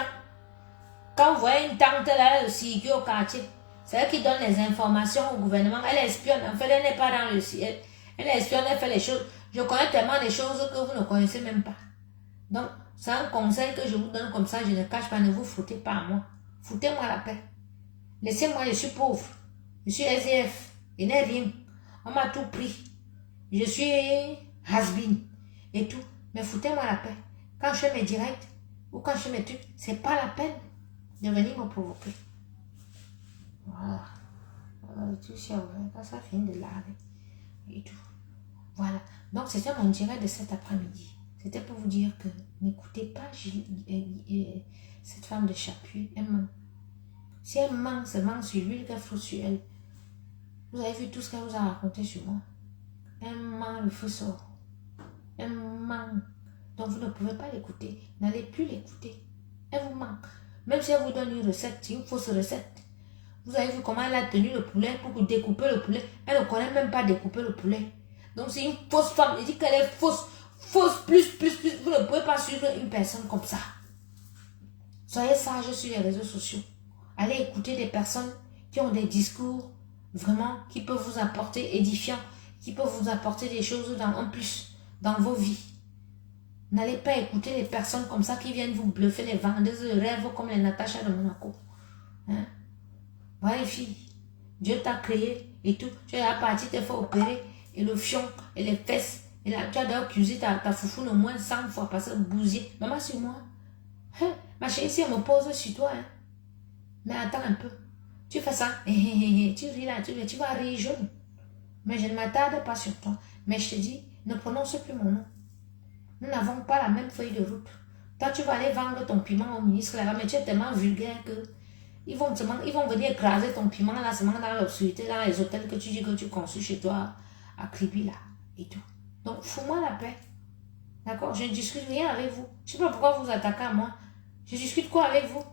quand vous voyez une tante là, elle aussi au quartier, c'est elle qui donne les informations au gouvernement. Elle espionne. En fait, elle n'est pas dans le ciel. Elle espionne, elle fait les choses. Je connais tellement des choses que vous ne connaissez même pas. Donc, c'est un conseil que je vous donne comme ça, je ne cache pas, ne vous foutez pas à moi. Foutez-moi la paix. Laissez-moi, je suis pauvre. Je suis SDF. Je n'ai rien. On m'a tout pris. Je suis has-been et tout. Mais foutez-moi la paix. Quand je fais mes directs ou quand je fais mes trucs, c'est pas la peine de venir me provoquer. Voilà. Tout ça, quand ça finit de laver et tout. Voilà. Donc, c'était mon direct de cet après-midi. C'était pour vous dire que n'écoutez pas cette femme de Chapuis. Elle ment. Si elle ment, c'est ment sur l'huile qu'elle fout sur elle. Vous avez vu tout ce qu'elle vous a raconté sur moi. Elle ment, le feu sort. Elle ment. Donc vous ne pouvez pas l'écouter. N'allez plus l'écouter. Elle vous ment. Même si elle vous donne une recette, une fausse recette. Vous avez vu comment elle a tenu le poulet pour découper le poulet. Elle ne connaît même pas découper le poulet. Donc c'est une fausse femme. Elle dit qu'elle est fausse. Fausse, plus. Vous ne pouvez pas suivre une personne comme ça. Soyez sages sur les réseaux sociaux. Allez écouter des personnes qui ont des discours vraiment qui peuvent vous apporter édifiants, qui peuvent vous apporter des choses en plus dans vos vies. N'allez pas écouter les personnes comme ça qui viennent vous bluffer, les vendeuses de rêves comme les Natacha de Monaco. Hein? Voilà les filles. Dieu t'a créé et tout. Tu es la partie, tu t'es fait opérer. Et le fion, et les fesses. Et là, tu as d'ailleurs accusé ta foufoune au moins 100 fois parce que bousier. Maman sur moi. Hein? Ma chérie, si elle me pose sur toi. Hein? Mais attends un peu. Tu fais ça. Tu ris là, tu vas rire jaune. Mais je ne m'attarde pas sur toi. Mais je te dis, ne prononce plus mon nom. Nous n'avons pas la même feuille de route. Toi, tu vas aller vendre ton piment au ministre là-bas, mais tu es tellement vulgaire que ils vont venir écraser ton piment là, seulement dans l'obscurité, dans les hôtels que tu dis que tu construis chez toi à Kribi là et tout. Donc, fous-moi la paix. D'accord? Je ne discute rien avec vous. Je ne sais pas pourquoi vous vous attaquez à moi. Je discute quoi avec vous?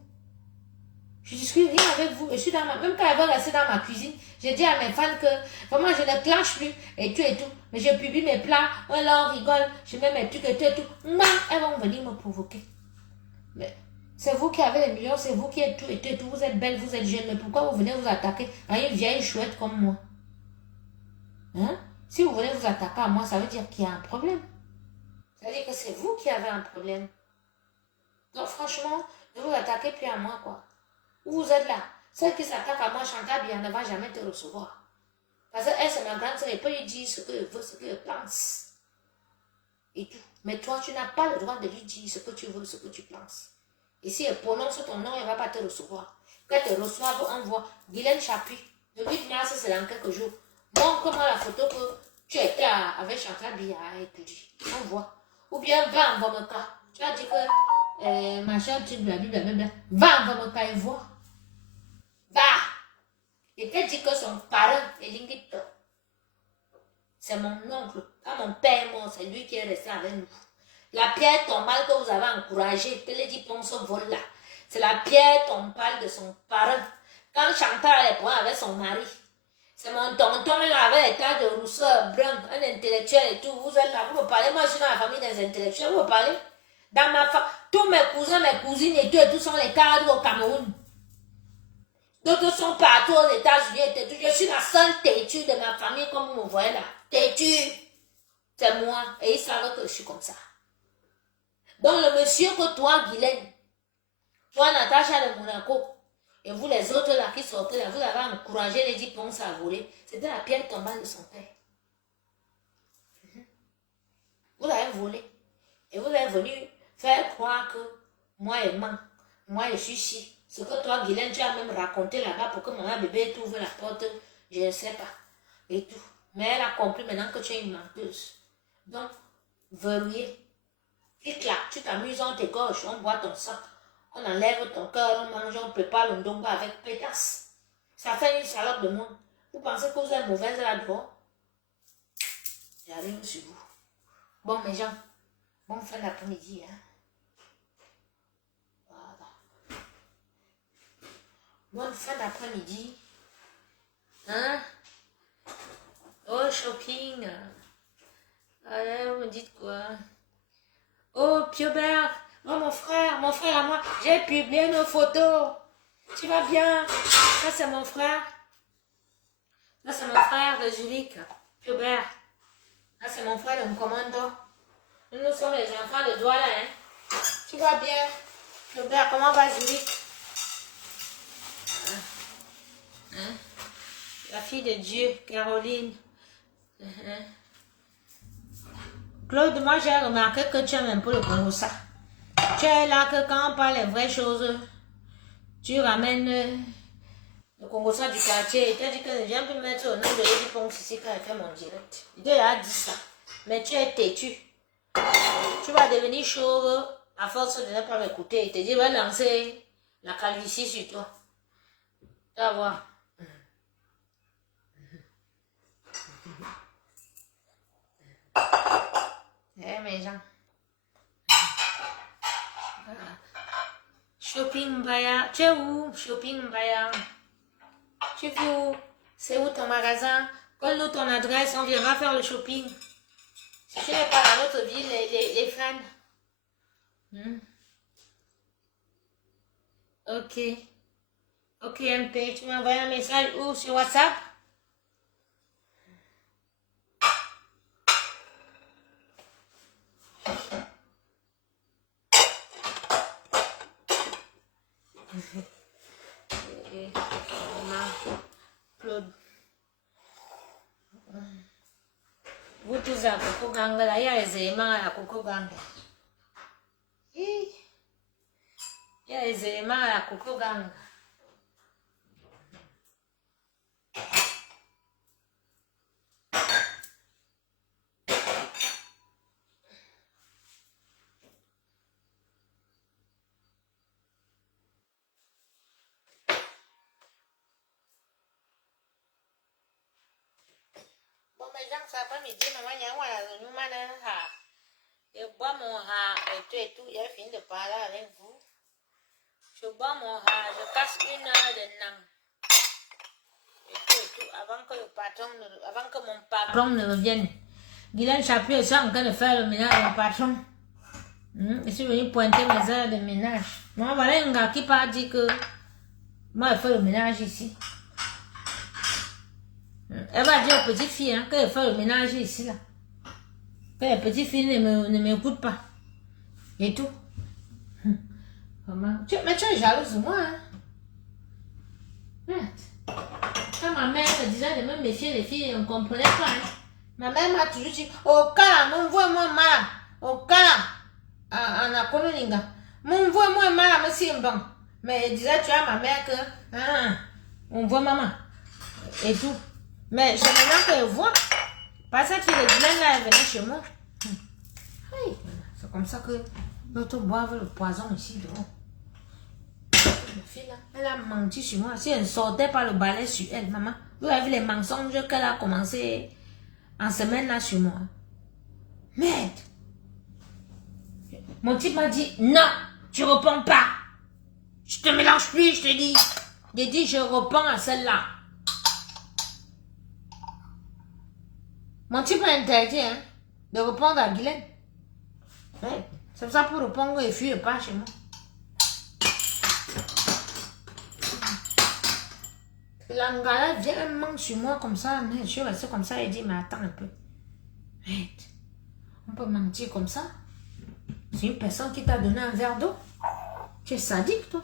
Je discute rien avec vous. Je suis même quand elle va rester dans ma cuisine, j'ai dit à mes fans que vraiment je ne clenche plus et tout. Mais je publie mes plats, là on rigole, je mets mes trucs et tout. Moi, elles vont venir me provoquer. Mais c'est vous qui avez les millions, c'est vous qui êtes tout et tout. Vous êtes belle, vous êtes jeune. Mais pourquoi vous venez vous attaquer à une vieille chouette comme moi? Hein? Si vous venez vous attaquer à moi, ça veut dire qu'il y a un problème. Ça veut dire que c'est vous qui avez un problème. Donc franchement, ne vous attaquez plus à moi, quoi. Où vous êtes là? Celle qui s'attaque à moi, Chantal Biya, ne va jamais te recevoir. Parce qu'elle, c'est ma grande sœur, elle peut lui dire ce qu'elle veut, ce qu'elle pense. Et tout. Mais toi, tu n'as pas le droit de lui dire ce que tu veux, ce que tu penses. Et si elle prononce ton nom, elle ne va pas te recevoir. Quand elle te reçoive, on voit Guylaine Chapuis. Le 8 mars, c'est dans quelques jours. Montre-moi la photo que tu étais avec Chantal Biya et tout dit. On voit. Ou bien va en Vomeka. Tu as dit que machin, tu de la Bible, va en Vomeka et vois. Va! Il t'a dit que son parent est Lingito. C'est mon oncle. Quand mon père est mort, c'est lui qui est resté avec nous. La pierre tombale que vous avez encouragée, que les diplômes se volent là, c'est la pierre tombale de son parent. Quand Chantal est pour avec son mari, c'est mon tonton là avec l'état de rousseur brun, un intellectuel et tout. Vous êtes là, vous me parlez. Moi, je suis dans la famille des intellectuels, vous me parlez. Dans ma famille, tous mes cousins, mes cousines et tout sont les cadres au Cameroun. D'autres sont partout aux États-Unis et tout. Je suis la seule têtue de ma famille, comme vous me voyez là. Têtue, c'est moi. Et ils savent que je suis comme ça. Donc le monsieur que toi, Guylaine, toi, Natacha de Monaco, et vous les autres là qui sortez là, vous avez encouragé les diplômes à voler. C'était la pierre tombale de son père. Vous l'avez volé. Et vous êtes venu faire croire que moi, je mens. Moi, je suis ici. Ce que toi, Guylaine, tu as même raconté là-bas pour que maman bébé t'ouvre la porte, je ne sais pas. Et tout. Mais elle a compris maintenant que tu es une menteuse. Donc, verrouillé. Tu claques, tu t'amuses, on t'égorge, on boit ton sang. On enlève ton cœur, on mange, on prépare le ndongo avec pétasse. Ça fait une salade de moins. Vous pensez que vous êtes mauvaise là-dedans? J'arrive sur vous. Bon, mes gens, bonne fin d'après-midi. Hein? Voilà. Bonne fin d'après-midi. Hein? Oh, shopping. Allez, vous me dites quoi? Oh, Piobert. Oh, mon frère à moi. J'ai publié nos photos. Tu vas bien? Ça, c'est mon frère. Ça, c'est mon frère de Zurich. Piobert. Ça, c'est mon frère de Mkomondo. Nous sommes les enfants de Douala. Hein? Tu vas bien? Piobert, comment va Zurich? Hein? La fille de Dieu, Caroline. Claude, moi j'ai remarqué que tu aimes un peu le Congo ça. Tu es là que quand on parle les vraies choses, tu ramènes le Congo ça du quartier. Tu as dit que ne viens plus mettre au nom de Lady Ponce ici quand elle fait mon direct. Il a dit ça. Mais tu es têtu. Tu vas devenir chauve à force de ne pas m'écouter. Il te dit, va lancer la calvitie sur toi. Tu vas voir. Eh, mes gens. Shopping Mbaya. Tu es où? Shopping Mbaya. Tu vis où? C'est où ton magasin? Colle-nous ton adresse, on viendra faire le shopping. Si tu n'es pas dans notre ville, les fans. Ok. Ok, MP, tu m'as envoyé un message où? Sur WhatsApp? Claude. Vous tous à Coco Gang, là, il y a les éléments à Coco Gang. Il y a les éléments à Coco Gang. Bon, mes gens, cet après-midi, maman, il y a un je bois mon rat et tout. Il a fini de parler avec vous. Je bois mon rat, je casse 1 heure de nam. Et tout, avant que mon patron ne revienne. Guylaine Chapuis est en train de faire le ménage à mon patron. Je suis venu pointer mes heures de ménage. Moi, voilà un gars qui part dire que moi, je fais le ménage ici. Elle va dire aux petites filles qu'elle fait le ménage ici, là. Que les petites filles ne m'écoutent pas. Et tout. Mais tu es jalouse de moi, hein? Quand ma mère me disait de me méfier des filles, on ne comprenait pas. Hein? Ma mère m'a toujours dit, oh, quand m'envoie-moi mal. Oh, quand en Akoloninga. M'envoie-moi mal, monsieur bon. Mais elle disait, tu as ma mère que, on voit maman. Et tout. Mais c'est maintenant qu'elle voit. Parce que les Guylaine là, elle venait chez moi. Oui, c'est comme ça que l'autre boive le poison ici dehors. La fille là, elle a menti sur moi. Si elle ne sortait pas le balai sur elle, maman, vous avez vu les mensonges qu'elle a commencé en semaine là sur moi. Merde. Mon type m'a dit, non, tu ne réponds pas. Je te mélange plus, je te dis. J'ai dit, je réponds à celle-là. Mon type m'a interdit de répondre à Guylaine. Ouais, c'est pour ça pour répondre et fuir pas chez moi. L'angala vient, elle manque sur moi comme ça, mais je suis restée comme ça et dit, mais attends un peu. On peut mentir comme ça? C'est une personne qui t'a donné un verre d'eau. Tu es sadique, toi.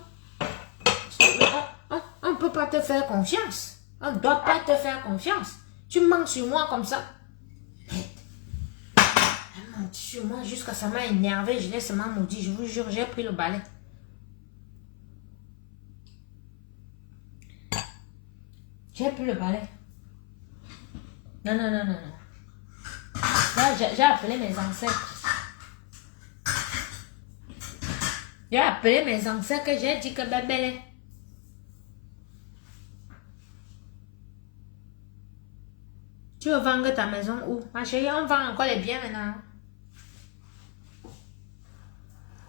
On ne peut pas te faire confiance. On ne doit pas te faire confiance. Tu mens sur moi comme ça. Elle ment sur moi jusqu'à ça m'a énervé. Je l'ai seulement maudit. Je vous jure, j'ai pris le balai. J'ai pris le balai. Non. Là, j'ai appelé mes ancêtres. J'ai appelé mes ancêtres que j'ai dit que bébé. Tu veux vendre ta maison où? Ma chérie, on vend encore les biens maintenant.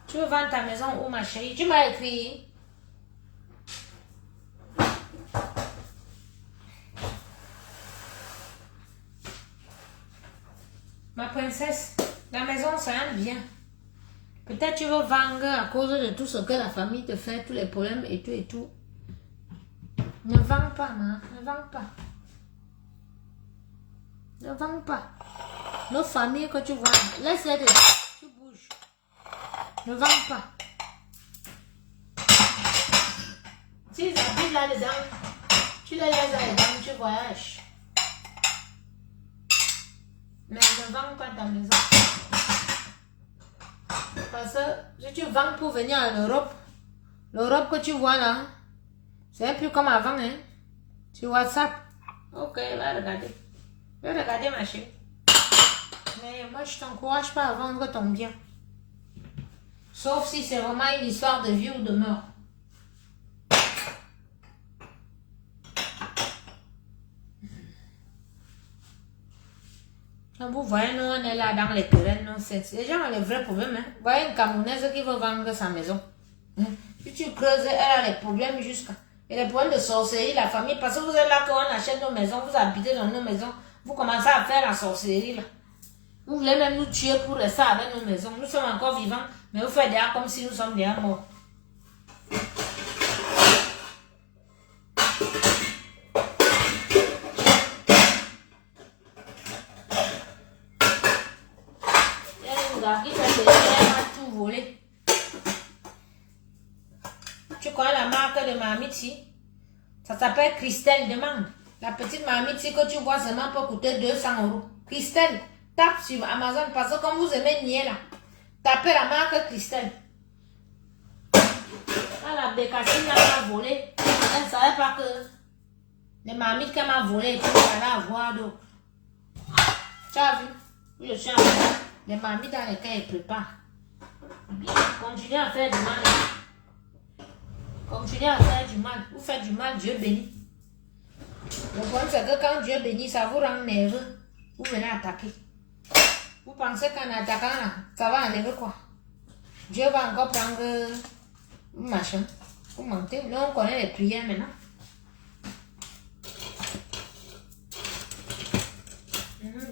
Tu veux vendre ta maison où, ma chérie? Tu m'as écrit. Ma princesse, la maison, c'est un bien. Peut-être tu veux vendre à cause de tout ce que la famille te fait, tous les problèmes et tout et tout. Ne vends pas, ma. Ne vends pas. Ne vends pas. Nos familles que tu vois, laisse-les dedans. Tu bouges. Ne vends pas. S'ils habitent là-dedans, tu les laisses là-dedans, tu voyages. Mais ne vends pas ta maison. Parce que si tu vends pour venir en Europe, l'Europe que tu vois là, c'est plus comme avant, hein. Sur WhatsApp. Ok, va regarder. Va regarder ma chérie. Mais moi, je t'encourage pas à vendre ton bien. Sauf si c'est vraiment une histoire de vie ou de mort. Quand vous voyez, nous, on est là dans les querelles, les gens ont les vrais problèmes. Hein. Vous voyez une Camerounaise qui veut vendre sa maison. Hein. Si tu creuses, elle a les problèmes jusqu'à... Et les problèmes de sorcellerie, la famille, parce que vous êtes là quand on achète nos maisons, vous habitez dans nos maisons, vous commencez à faire la sorcellerie là. Vous voulez même nous tuer pour rester avec nos maisons. Nous sommes encore vivants, mais vous faites déjà comme si nous sommes déjà morts. Tout volé. Tu connais la marque de Mamiti? Ça s'appelle Christelle, demande. La petite Mamiti que tu vois seulement peut coûter 200 €. Christelle, tape sur Amazon parce que comme vous aimez nier là, tapez la marque Christelle. Quand la bécassine m'a volé, elle ne savait pas que les mamites qu'elle m'a volé, tu vas avoir d'autres. Tu as vu? Je suis en train. Les mamites dans lesquelles elles préparent. Bien, continuez à faire du mal. Continuez à faire du mal. Vous faites du mal, Dieu bénit. Le problème, c'est que quand Dieu bénit, ça vous rend nerveux. Vous venez attaquer. Vous pensez qu'en attaquant, là, ça va enlever quoi? Dieu va encore prendre machin. Vous mentez. Nous, on connaît les prières maintenant.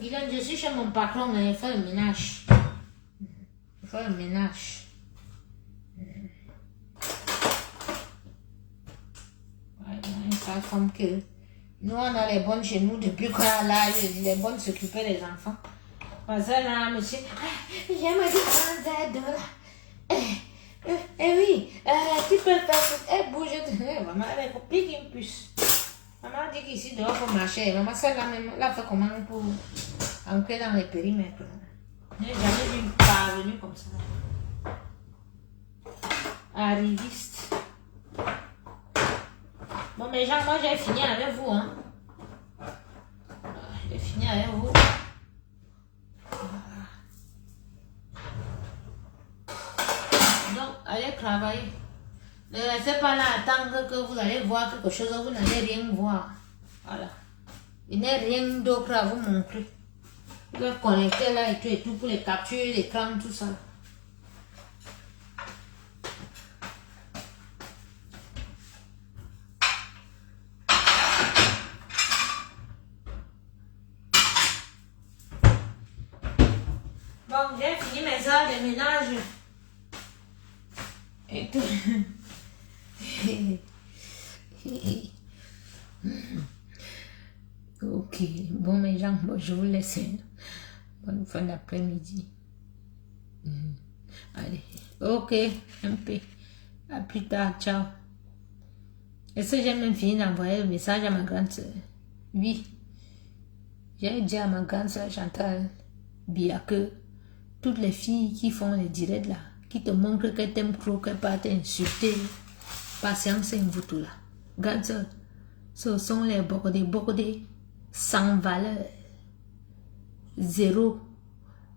Guylaine, je suis chez mon patron, mais il fait le ménage. Il fait le ménage. Une sale femme que nous, on a les bonnes chez nous depuis qu'on a l'âge. Les bonnes s'occuper des enfants. Parce que là, monsieur, j'aimerais dit $30. Eh oui, tu peux faire ça. Eh, bouge. Maman, elle est compliquée une puce. Maman dit qu'ici, dehors, pour marcher. Maman, celle-là, même, là, fait comment pour entrer dans les périmètres. Je n'ai jamais vu une parvenue comme ça. Arriviste. Bon, mes gens, moi, j'ai fini avec vous, hein. J'ai fini avec vous. Donc, allez travailler. Ne restez pas là à attendre que vous allez voir quelque chose, vous n'allez rien voir. Voilà. Il n'y a rien d'autre à vous montrer. Vous êtes connecté là et tout pour les capturer, l'écran, tout ça. Bon, j'ai fini mes heures de ménage. Et tout. Ok, bon mes gens, bon, je vous laisse. Bonne fin d'après-midi. Allez, ok, un peu. À plus tard, ciao. Est-ce que j'ai même fini d'envoyer le message à ma grande soeur? Oui. J'ai dit à ma grande soeur Chantal Bia que toutes les filles qui font les directs là, qui te montrent qu'elles t'aiment trop, qu'elles partent t'insulter, patience et vous tout là. Grande soeur, ce sont les bordés, sans valeur. Zéro.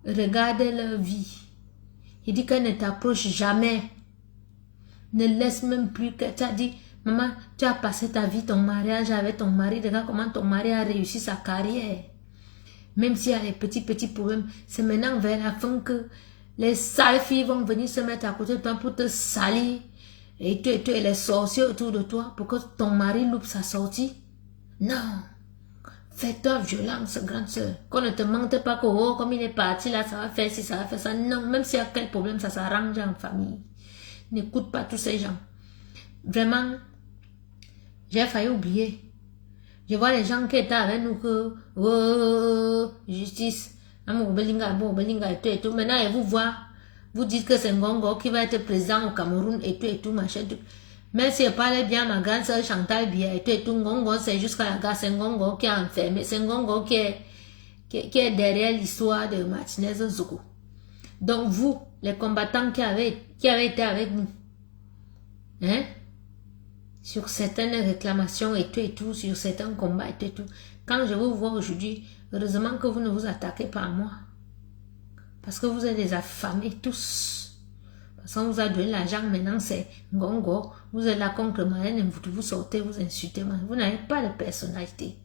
Regardez leur vie. Il dit qu'elle ne t'approche jamais. Ne laisse même plus que tu as dit, maman, tu as passé ta vie, ton mariage avec ton mari. Regarde comment ton mari a réussi sa carrière. Même s'il y a les petits problèmes, c'est maintenant vers la fin que les sales filles vont venir se mettre à côté de toi pour te salir. Et tu es les sorciers autour de toi pour que ton mari loupe sa sortie. Non. Fais-toi violence, grande soeur. Qu'on ne te mente pas que, oh, comme il est parti là, ça va faire ci, ça va faire ça. Non, même s'il y a quel problème, ça s'arrange en famille. N'écoute pas tous ces gens. Vraiment, j'ai failli oublier. Je vois les gens qui étaient avec nous que, oh, justice, et tout. Maintenant, ils vous voient, vous dites que c'est Ngongo qui va être président au Cameroun et tout, machin. Tout. Même si elle parlait bien, ma grande soeur Chantal bien et tout, Ngongo, c'est jusqu'à la gare, c'est Ngongo qui est enfermé, c'est Ngongo qui est derrière l'histoire de Martinez Zoko. Donc, vous, les combattants qui avaient été avec nous, hein, sur certaines réclamations et tout, sur certains combats et tout. Quand je vous vois aujourd'hui, heureusement que vous ne vous attaquez pas à moi. Parce que vous êtes des affamés tous. Parce qu'on vous a donné l'argent, maintenant c'est Ngongo. Vous êtes là contre Marlène, vous sortez, vous insultez. Vous n'avez pas de personnalité.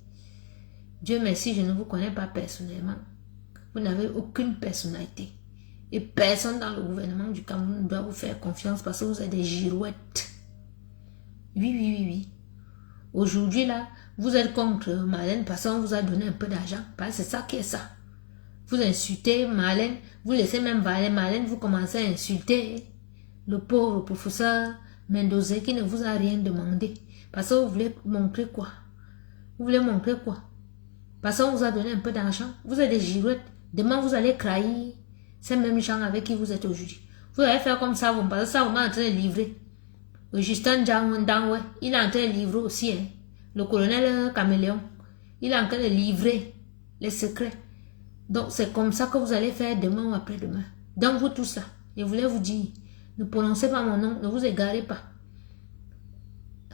Dieu merci, je ne vous connais pas personnellement. Vous n'avez aucune personnalité. Et personne dans le gouvernement du Cameroun ne doit vous faire confiance parce que vous êtes des girouettes. Oui. Aujourd'hui, là, vous êtes contre Marlène parce qu'on vous a donné un peu d'argent. C'est ça qui est ça. Vous insultez Marlène, vous laissez même Marlène, vous commencez à insulter le pauvre professeur Mendoza qui ne vous a rien demandé. Parce que vous voulez montrer quoi? Vous voulez montrer quoi? Parce qu'on vous a donné un peu d'argent. Vous êtes des girouettes. Demain, vous allez trahir ces mêmes gens avec qui vous êtes aujourd'hui. Vous allez faire comme ça, parce que ça, vous êtes en train de livrer. Le Justin Dangwe, il est en train de livrer aussi. Hein. Le colonel Caméléon, il est en train de livrer les secrets. Donc, c'est comme ça que vous allez faire demain ou après-demain. Donc, vous tous là, je voulais vous dire, ne prononcez pas mon nom, ne vous égarez pas.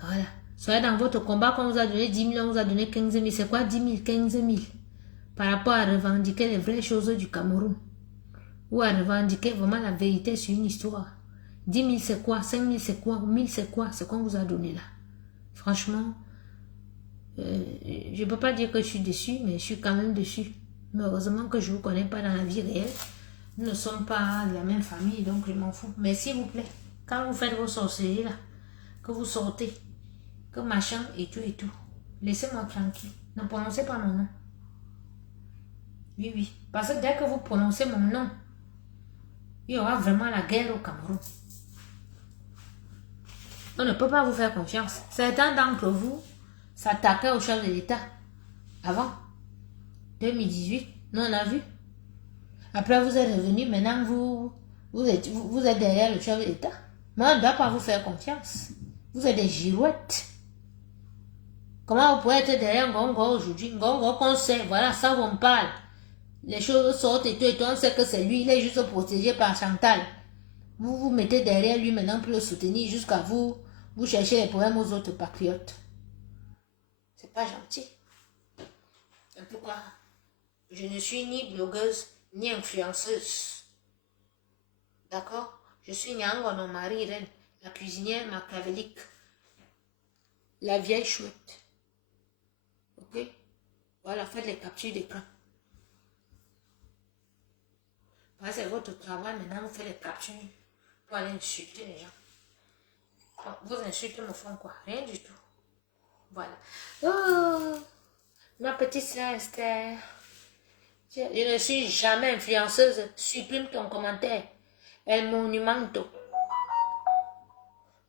Voilà. Soyez dans votre combat, quand on vous a donné 10 000, on vous a donné 15 000. C'est quoi 10 000, 15 000? Par rapport à revendiquer les vraies choses du Cameroun. Ou à revendiquer vraiment la vérité sur une histoire. 10 000 c'est quoi? 5 000 c'est quoi? 1 000 c'est quoi? Ce qu'on vous a donné là. Franchement, je ne peux pas dire que je suis déçue, mais je suis quand même déçue. Mais heureusement que je ne vous connais pas dans la vie réelle. Nous ne sommes pas de la même famille, donc je m'en fous. Mais s'il vous plaît, quand vous faites vos sorcelleries là, que vous sortez, que machin et tout, laissez-moi tranquille. Ne prononcez pas mon nom. Oui. Parce que dès que vous prononcez mon nom, il y aura vraiment la guerre au Cameroun. On ne peut pas vous faire confiance. Certains d'entre vous s'attaquaient au chef de l'État. Avant 2018, nous on a vu. Après vous êtes revenu, maintenant vous êtes derrière le chef de l'État. Moi on ne doit pas vous faire confiance. Vous êtes des girouettes. Comment vous pouvez être derrière Ngongo aujourd'hui? Ngongo qu'on sait, voilà, ça on parle. Les choses sortent et tout, on sait que c'est lui, il est juste protégé par Chantal. Vous vous mettez derrière lui maintenant pour le soutenir jusqu'à vous cherchez les problèmes aux autres patriotes. C'est pas gentil. En tout cas, je ne suis ni blogueuse, ni influenceuse. D'accord? Je suis Nyangono Marie Reine, la cuisinière machiavélique. La vieille chouette. Ok? Voilà, faites les captures d'écran. C'est votre travail, maintenant vous faites les captures pour aller insulter les gens. Vos insultes me font quoi? Rien du tout. Voilà. Oh, ma petite sœur Esther. Je ne suis jamais influenceuse. Supprime ton commentaire. El monumento.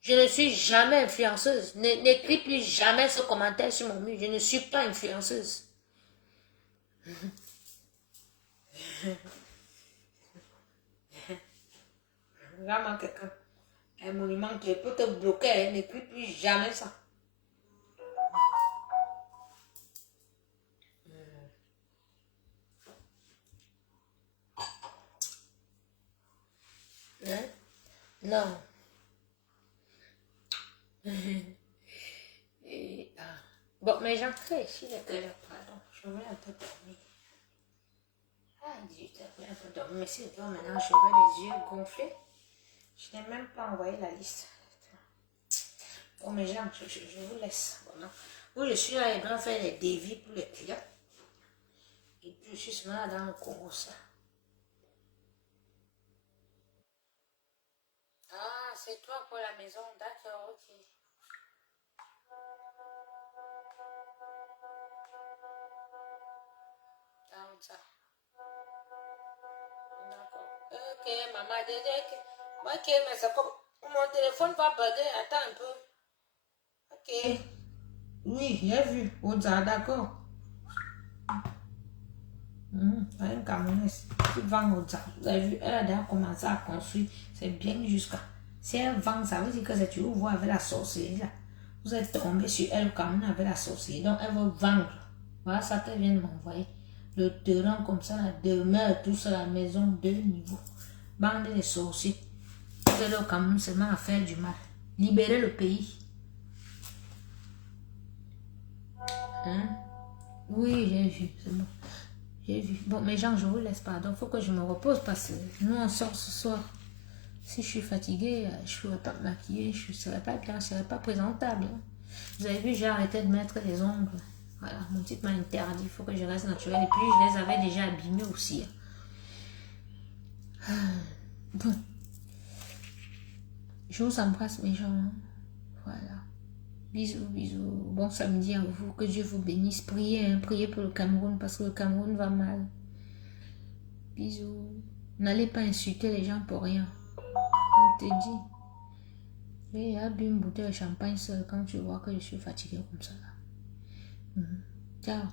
Je ne suis jamais influenceuse. N'écris plus jamais ce commentaire sur mon mur. Je ne suis pas influenceuse. Vraiment quelqu'un. Un monument qui peut te bloquer, n'écris plus jamais ça. Hein? Non. Bon, mais j'entrais ici la gueule, pardon. Je vais un peu dormir. Ah, 18h, je vais un peu dormir. Mais c'est bon, maintenant je vois les yeux gonflés. Je n'ai même pas envoyé la liste. Bon, mes gens, je vous laisse. Voilà. Oui, je suis là et dois faire les dévis pour les clients. Et puis, je suis seulement là dans le Congo, ça. Ah, c'est toi pour la maison. D'accord, ok. Ah, ça. D'accord. Ok, maman, ok, mais c'est comme... Mon téléphone va bugger. Attends un peu. Ok. Oui, j'ai vu. Oza, d'accord. Un Camerounaise qui vend Oza. Vous avez vu, elle a déjà commencé à construire. C'est bien jusqu'à. Si elle vend, ça veut dire que c'est tu vous avec la sorcellerie là. Vous êtes tombé sur elle au Cameroun avec la sorcellerie. Donc elle veut vendre. Voilà ça qu'elle vient de m'envoyer. Le terrain comme ça, la demeure, tout ça, la maison, 2 niveaux. Bande de sorciers. Vous êtes au Cameroun seulement à faire du mal. Libérez le pays. Hein? Oui, j'ai vu, c'est bon. J'ai vu. Bon, mes gens, je vous laisse, pardon. Il faut que je me repose parce que nous, on sort ce soir. Si je suis fatiguée, je ne pourrais pas me maquiller, je ne serais pas bien, je ne serais pas présentable. Vous avez vu, j'ai arrêté de mettre les ongles. Voilà, mon titre m'a interdit, il faut que je reste naturelle. Et puis, je les avais déjà abîmés aussi. Bon, je vous embrasse, mes gens. Voilà. Bisous, bisous. Bon samedi à vous. Que Dieu vous bénisse. Priez, hein, priez pour le Cameroun parce que le Cameroun va mal. Bisous. N'allez pas insulter les gens pour rien. Je te dis. Mais bu une bouteille de champagne seul quand tu vois que je suis fatiguée comme ça. Ciao.